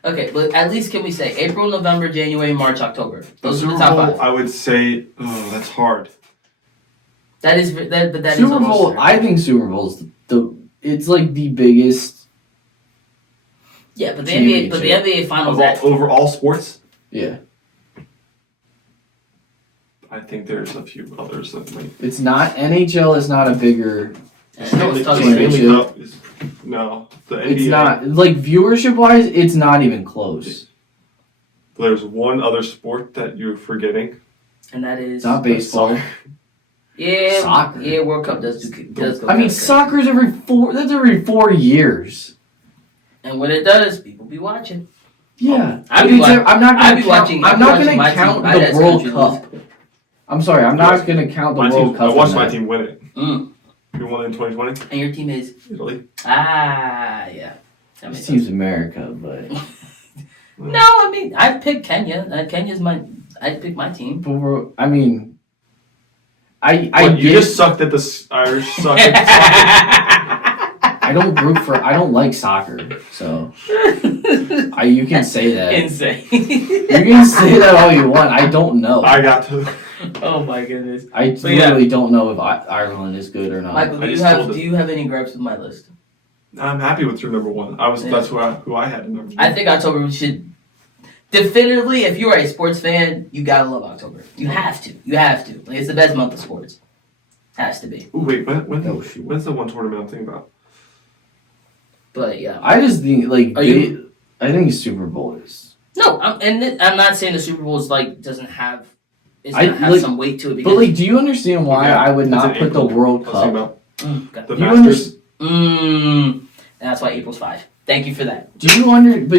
Okay, but at least can we say April, November, January, March, October? Those are Super the top Bowl, 5. I would say, that's hard. That is, but that is Super almost Bowl. fair. I think Super Bowl's it's like the biggest. Yeah, but the NBA Of Finals. over all sports, Yeah, I think there's a few others that might. it's not NHL. Is not a bigger. Stanley Cup Championship. Stanley Cup is no the NBA. It's not like viewership wise. It's not even close. There's one other sport that you're forgetting. and that is It's not baseball. yeah, Soccer. Yeah, World Cup does go. I mean, kinda crazy. soccer's every 4 years. And when it does, people be watching. Yeah, I'd But be it's wa- I'm not I'd gonna be count. watching- I'm I'd not be watching gonna my count team. My dad's the World country Cup. I'm sorry. I'm not gonna count the My World team, Cup. I watched in my that. team win it. Mm. We won in 2020, And your team is Italy. yeah. That This makes team's sense. America, but No, I mean I picked Kenya. Kenya's I picked my team. I mean, I You get. just sucked at the Irish. Suck at soccer. I don't like soccer, so you can say that. Insane. You can say that all you want. I don't know. I got to. Oh my goodness. I But yeah. literally don't know if Ireland is good or not. Michael, I do just told you have any gripes with my list? I'm happy with your number one. That's who I had in number one. I think October should definitively. If you are a sports fan, you gotta love October. You have to. Like, it's the best month of sports. Has to be. Ooh, wait, when's the one tournament I'm thinking about? But yeah, I just think I think Super Bowl is. No, I'm not saying the Super Bowl is doesn't have. It's gonna have some weight to it. But do you understand why I would not put the World Cup? The Masters. That's why April's 5. Thank you for that. Would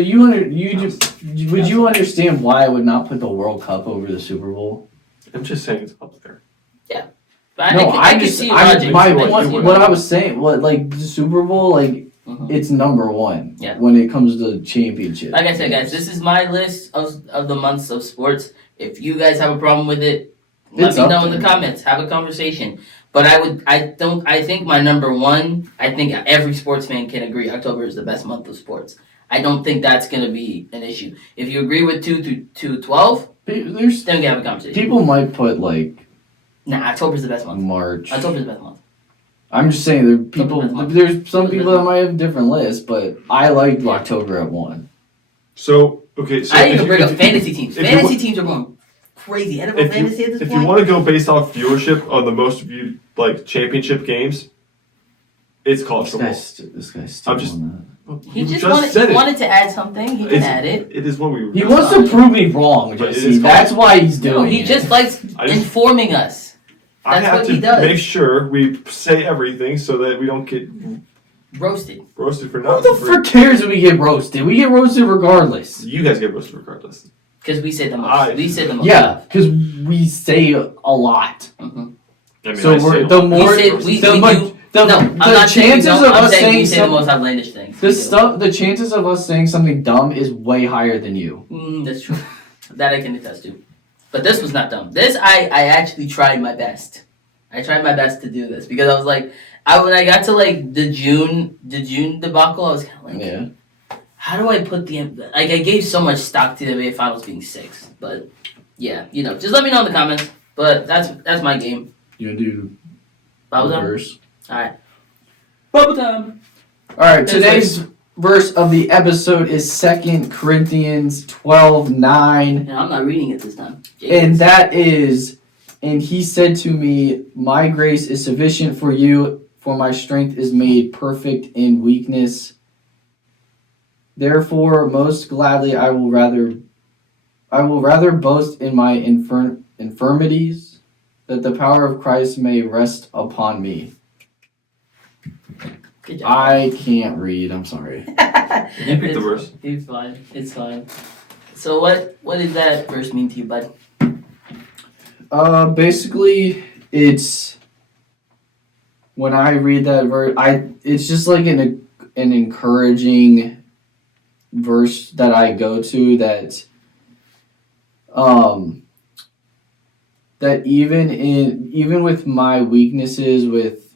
you understand why I would not put the World Cup over the Super Bowl? I'm just saying it's up there. Yeah. But I can see logic. What I was saying, the Super Bowl, it's number one when it comes to championship. Like I said, guys, this is my list of the months of sports. If you guys have a problem with it, let me know in the comments. Have a conversation. But I think my number one, I think every sports fan can agree October is the best month of sports. I don't think that's going to be an issue. If you agree with 2 to 12, then we can have a conversation. People might put October's the best month. March. October's the best month. I'm just saying there's some people that might have different lists, but I liked October at 1. So I didn't even bring up fantasy teams. Fantasy teams are going crazy. NFL fantasy at this point. If you want to go based off viewership on the most viewed championship games, it's college football. This guy's still on He wanted to add something. He can add it. It is what we. He wants to prove me wrong, Jesse. That's why he's doing it. He just likes informing us. That's what he does. Make sure we say everything so that we don't get roasted for nothing. Who the frick cares if we get roasted? We get roasted regardless. You guys get roasted regardless. Because we say the most. Yeah, because we say a lot. Mm-hmm. I mean, so the chances of us saying the most outlandish things. The chances of us saying something dumb is way higher than you. That's true. That I can attest to. But this was not dumb. This I actually tried my best. I tried my best to do this because I was when I got to the June debacle, I was kind of how do I put I gave so much stock to the NBA Finals being 6, but yeah, just let me know in the comments. But that's my game. You gonna do Bubble time? Verse? All right, bubble time. All right, today's verse of the episode is 2 Corinthians 12:9. And I'm not reading it this time. And that is, and he said to me, my grace is sufficient for you, for my strength is made perfect in weakness. Therefore, most gladly I will rather boast in my infirmities, that the power of Christ may rest upon me. Good job. I can't read. I'm sorry. You pick the verse. It's fine. It's fine. So what does that verse mean to you, bud? Basically, it's when I read that verse, it's just an encouraging verse that I go to that that even with my weaknesses, with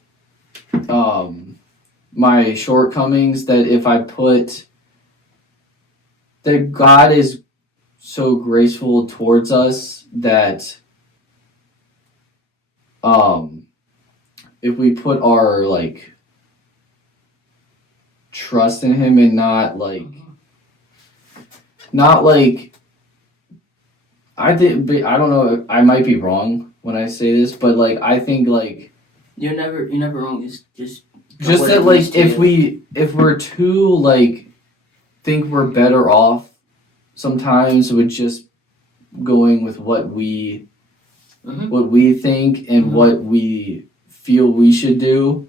my shortcomings, that if I put that God is so graceful towards us that if we put our trust in him and not I think, but I don't know, I might be wrong when I say this, but I think you're never wrong. Just that if we're too think we're better off sometimes with just going with what we think and what we feel we should do,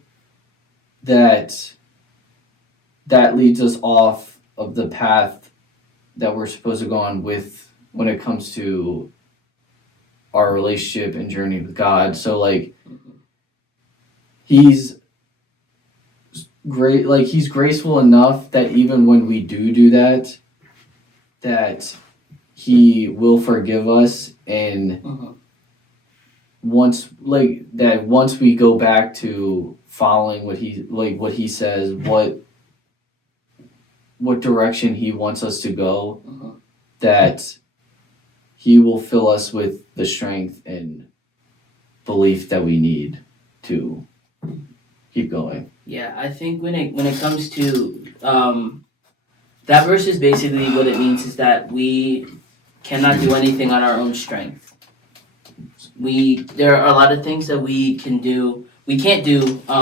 that leads us off of the path that we're supposed to go on with when it comes to our relationship and journey with God. So he's great, he's graceful enough that even when we do that he will forgive us, and once we go back to following what he says, what direction he wants us to go, that he will fill us with the strength and belief that we need to keep going. Yeah, I think when it comes to that verse is basically what it means is that we cannot do anything on our own strength. There are a lot of things that we can't do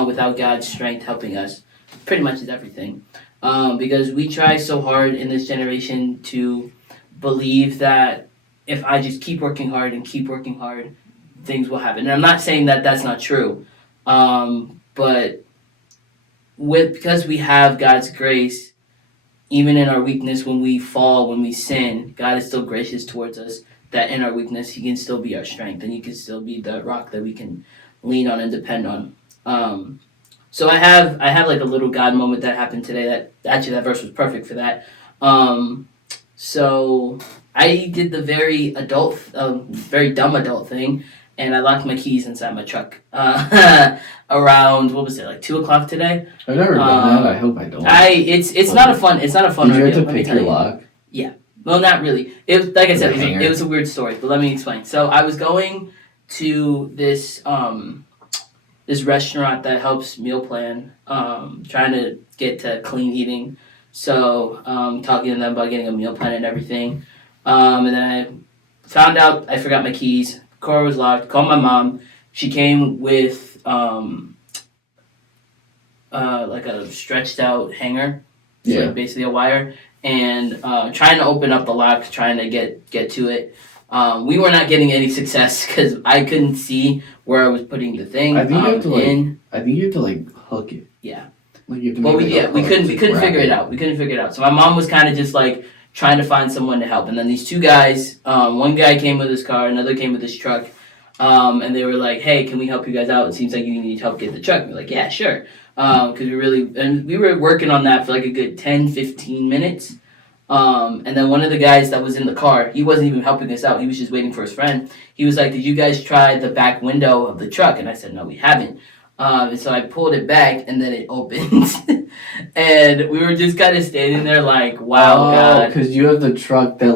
without God's strength helping us. Pretty much is everything, because we try so hard in this generation to believe that if I just keep working hard and keep working hard, things will happen. And I'm not saying that that's not true, but because we have God's grace, even in our weakness, when we fall, when we sin, God is still gracious towards us. That in our weakness, He can still be our strength, and He can still be the rock that we can lean on and depend on. So I have like a little God moment that happened today. That verse was perfect for that. So I did the very dumb adult thing, and I locked my keys inside my truck around, what was it, like 2:00 today? I've never done that. I hope I don't. It's not a fun. It's not a fun. Did you ordeal, have to pick your lock? Yeah. Well, not really. It was, like I said, it was a weird story, but let me explain. So I was going to this this restaurant that helps meal plan, trying to get to clean eating. So talking to them about getting a meal plan and everything. And then I found out I forgot my keys. Car was locked. Called my mom. She came with like a stretched out hanger. So like basically a wire. And trying to open up the lock, trying to get to it. We were not getting any success because I couldn't see where I was putting the thing. I think you have to like hook it. Yeah. Like you have to we couldn't figure it out. We couldn't figure it out. So my mom was kind of just like trying to find someone to help. And then these two guys, one guy came with his car, another came with his truck. And they were like, "Hey, can we help you guys out? It seems like you need help get the truck." We're like, "Yeah, sure." Because we were working on that for like a good 10-15 minutes. And then one of the guys that was in the car, he wasn't even helping us out. He was just waiting for his friend. He was like, "Did you guys try the back window of the truck?" And I said, "No, we haven't." And so I pulled it back, and then it opened. And we were just kind of standing there like, wow, God. Because you have the truck that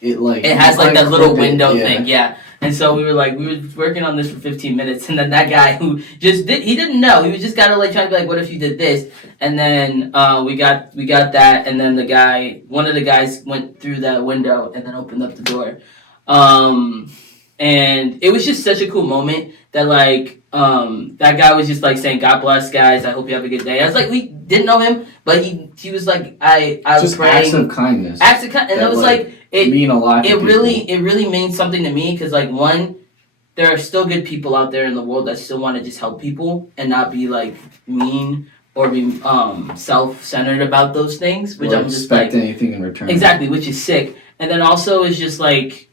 it has like that little window thing, yeah. And so we were working on this for 15 minutes, and then that guy who he didn't know. He was just kind of like trying to be like, "What if you did this?" And then we got that, and then one of the guys went through that window and then opened up the door. And it was just such a cool moment that that guy was just like saying, "God bless, guys. I hope you have a good day." I was like, we didn't know him, but he was like, I was just praying. Acts of kindness. And it was like. It mean a lot. It really means something to me because one, there are still good people out there in the world that still want to just help people and not be like mean or be self-centered about those things, which I'm just like anything in return. Exactly, which is sick. And then also is just like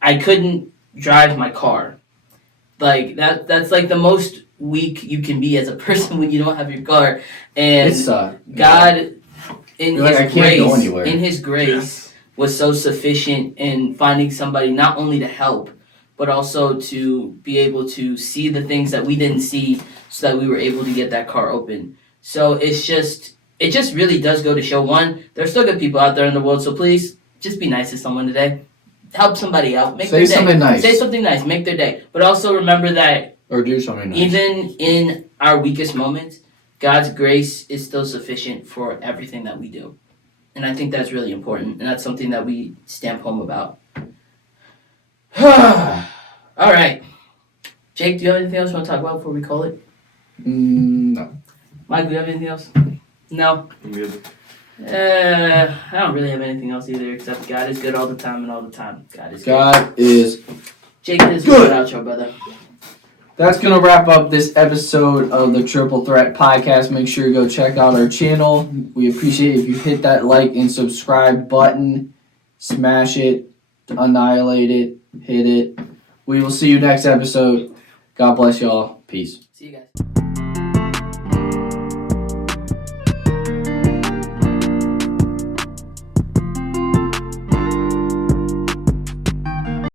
I couldn't drive my car. Like that's like the most weak you can be as a person when you don't have your car. And it's God in His grace yes. was so sufficient in finding somebody not only to help, but also to be able to see the things that we didn't see so that we were able to get that car open. So it just really does go to show, one, there's still good people out there in the world, so please just be nice to someone today. Help somebody out. Say something nice. Say something nice. Make their day. But also remember that or do something nice. Even in our weakest moments, God's grace is still sufficient for everything that we do. And I think that's really important. And that's something that we stamp home about. All right. Jake, do you have anything else you want to talk about before we call it? No. Mike, do you have anything else? No? I'm good. I don't really have anything else either, except God is good all the time and all the time. God is Jake, this is good outro, brother. That's going to wrap up this episode of the Triple Threat Podcast. Make sure you go check out our channel. We appreciate it if you hit that like and subscribe button. Smash it. Annihilate it. Hit it. We will see you next episode. God bless y'all. Peace. See you guys.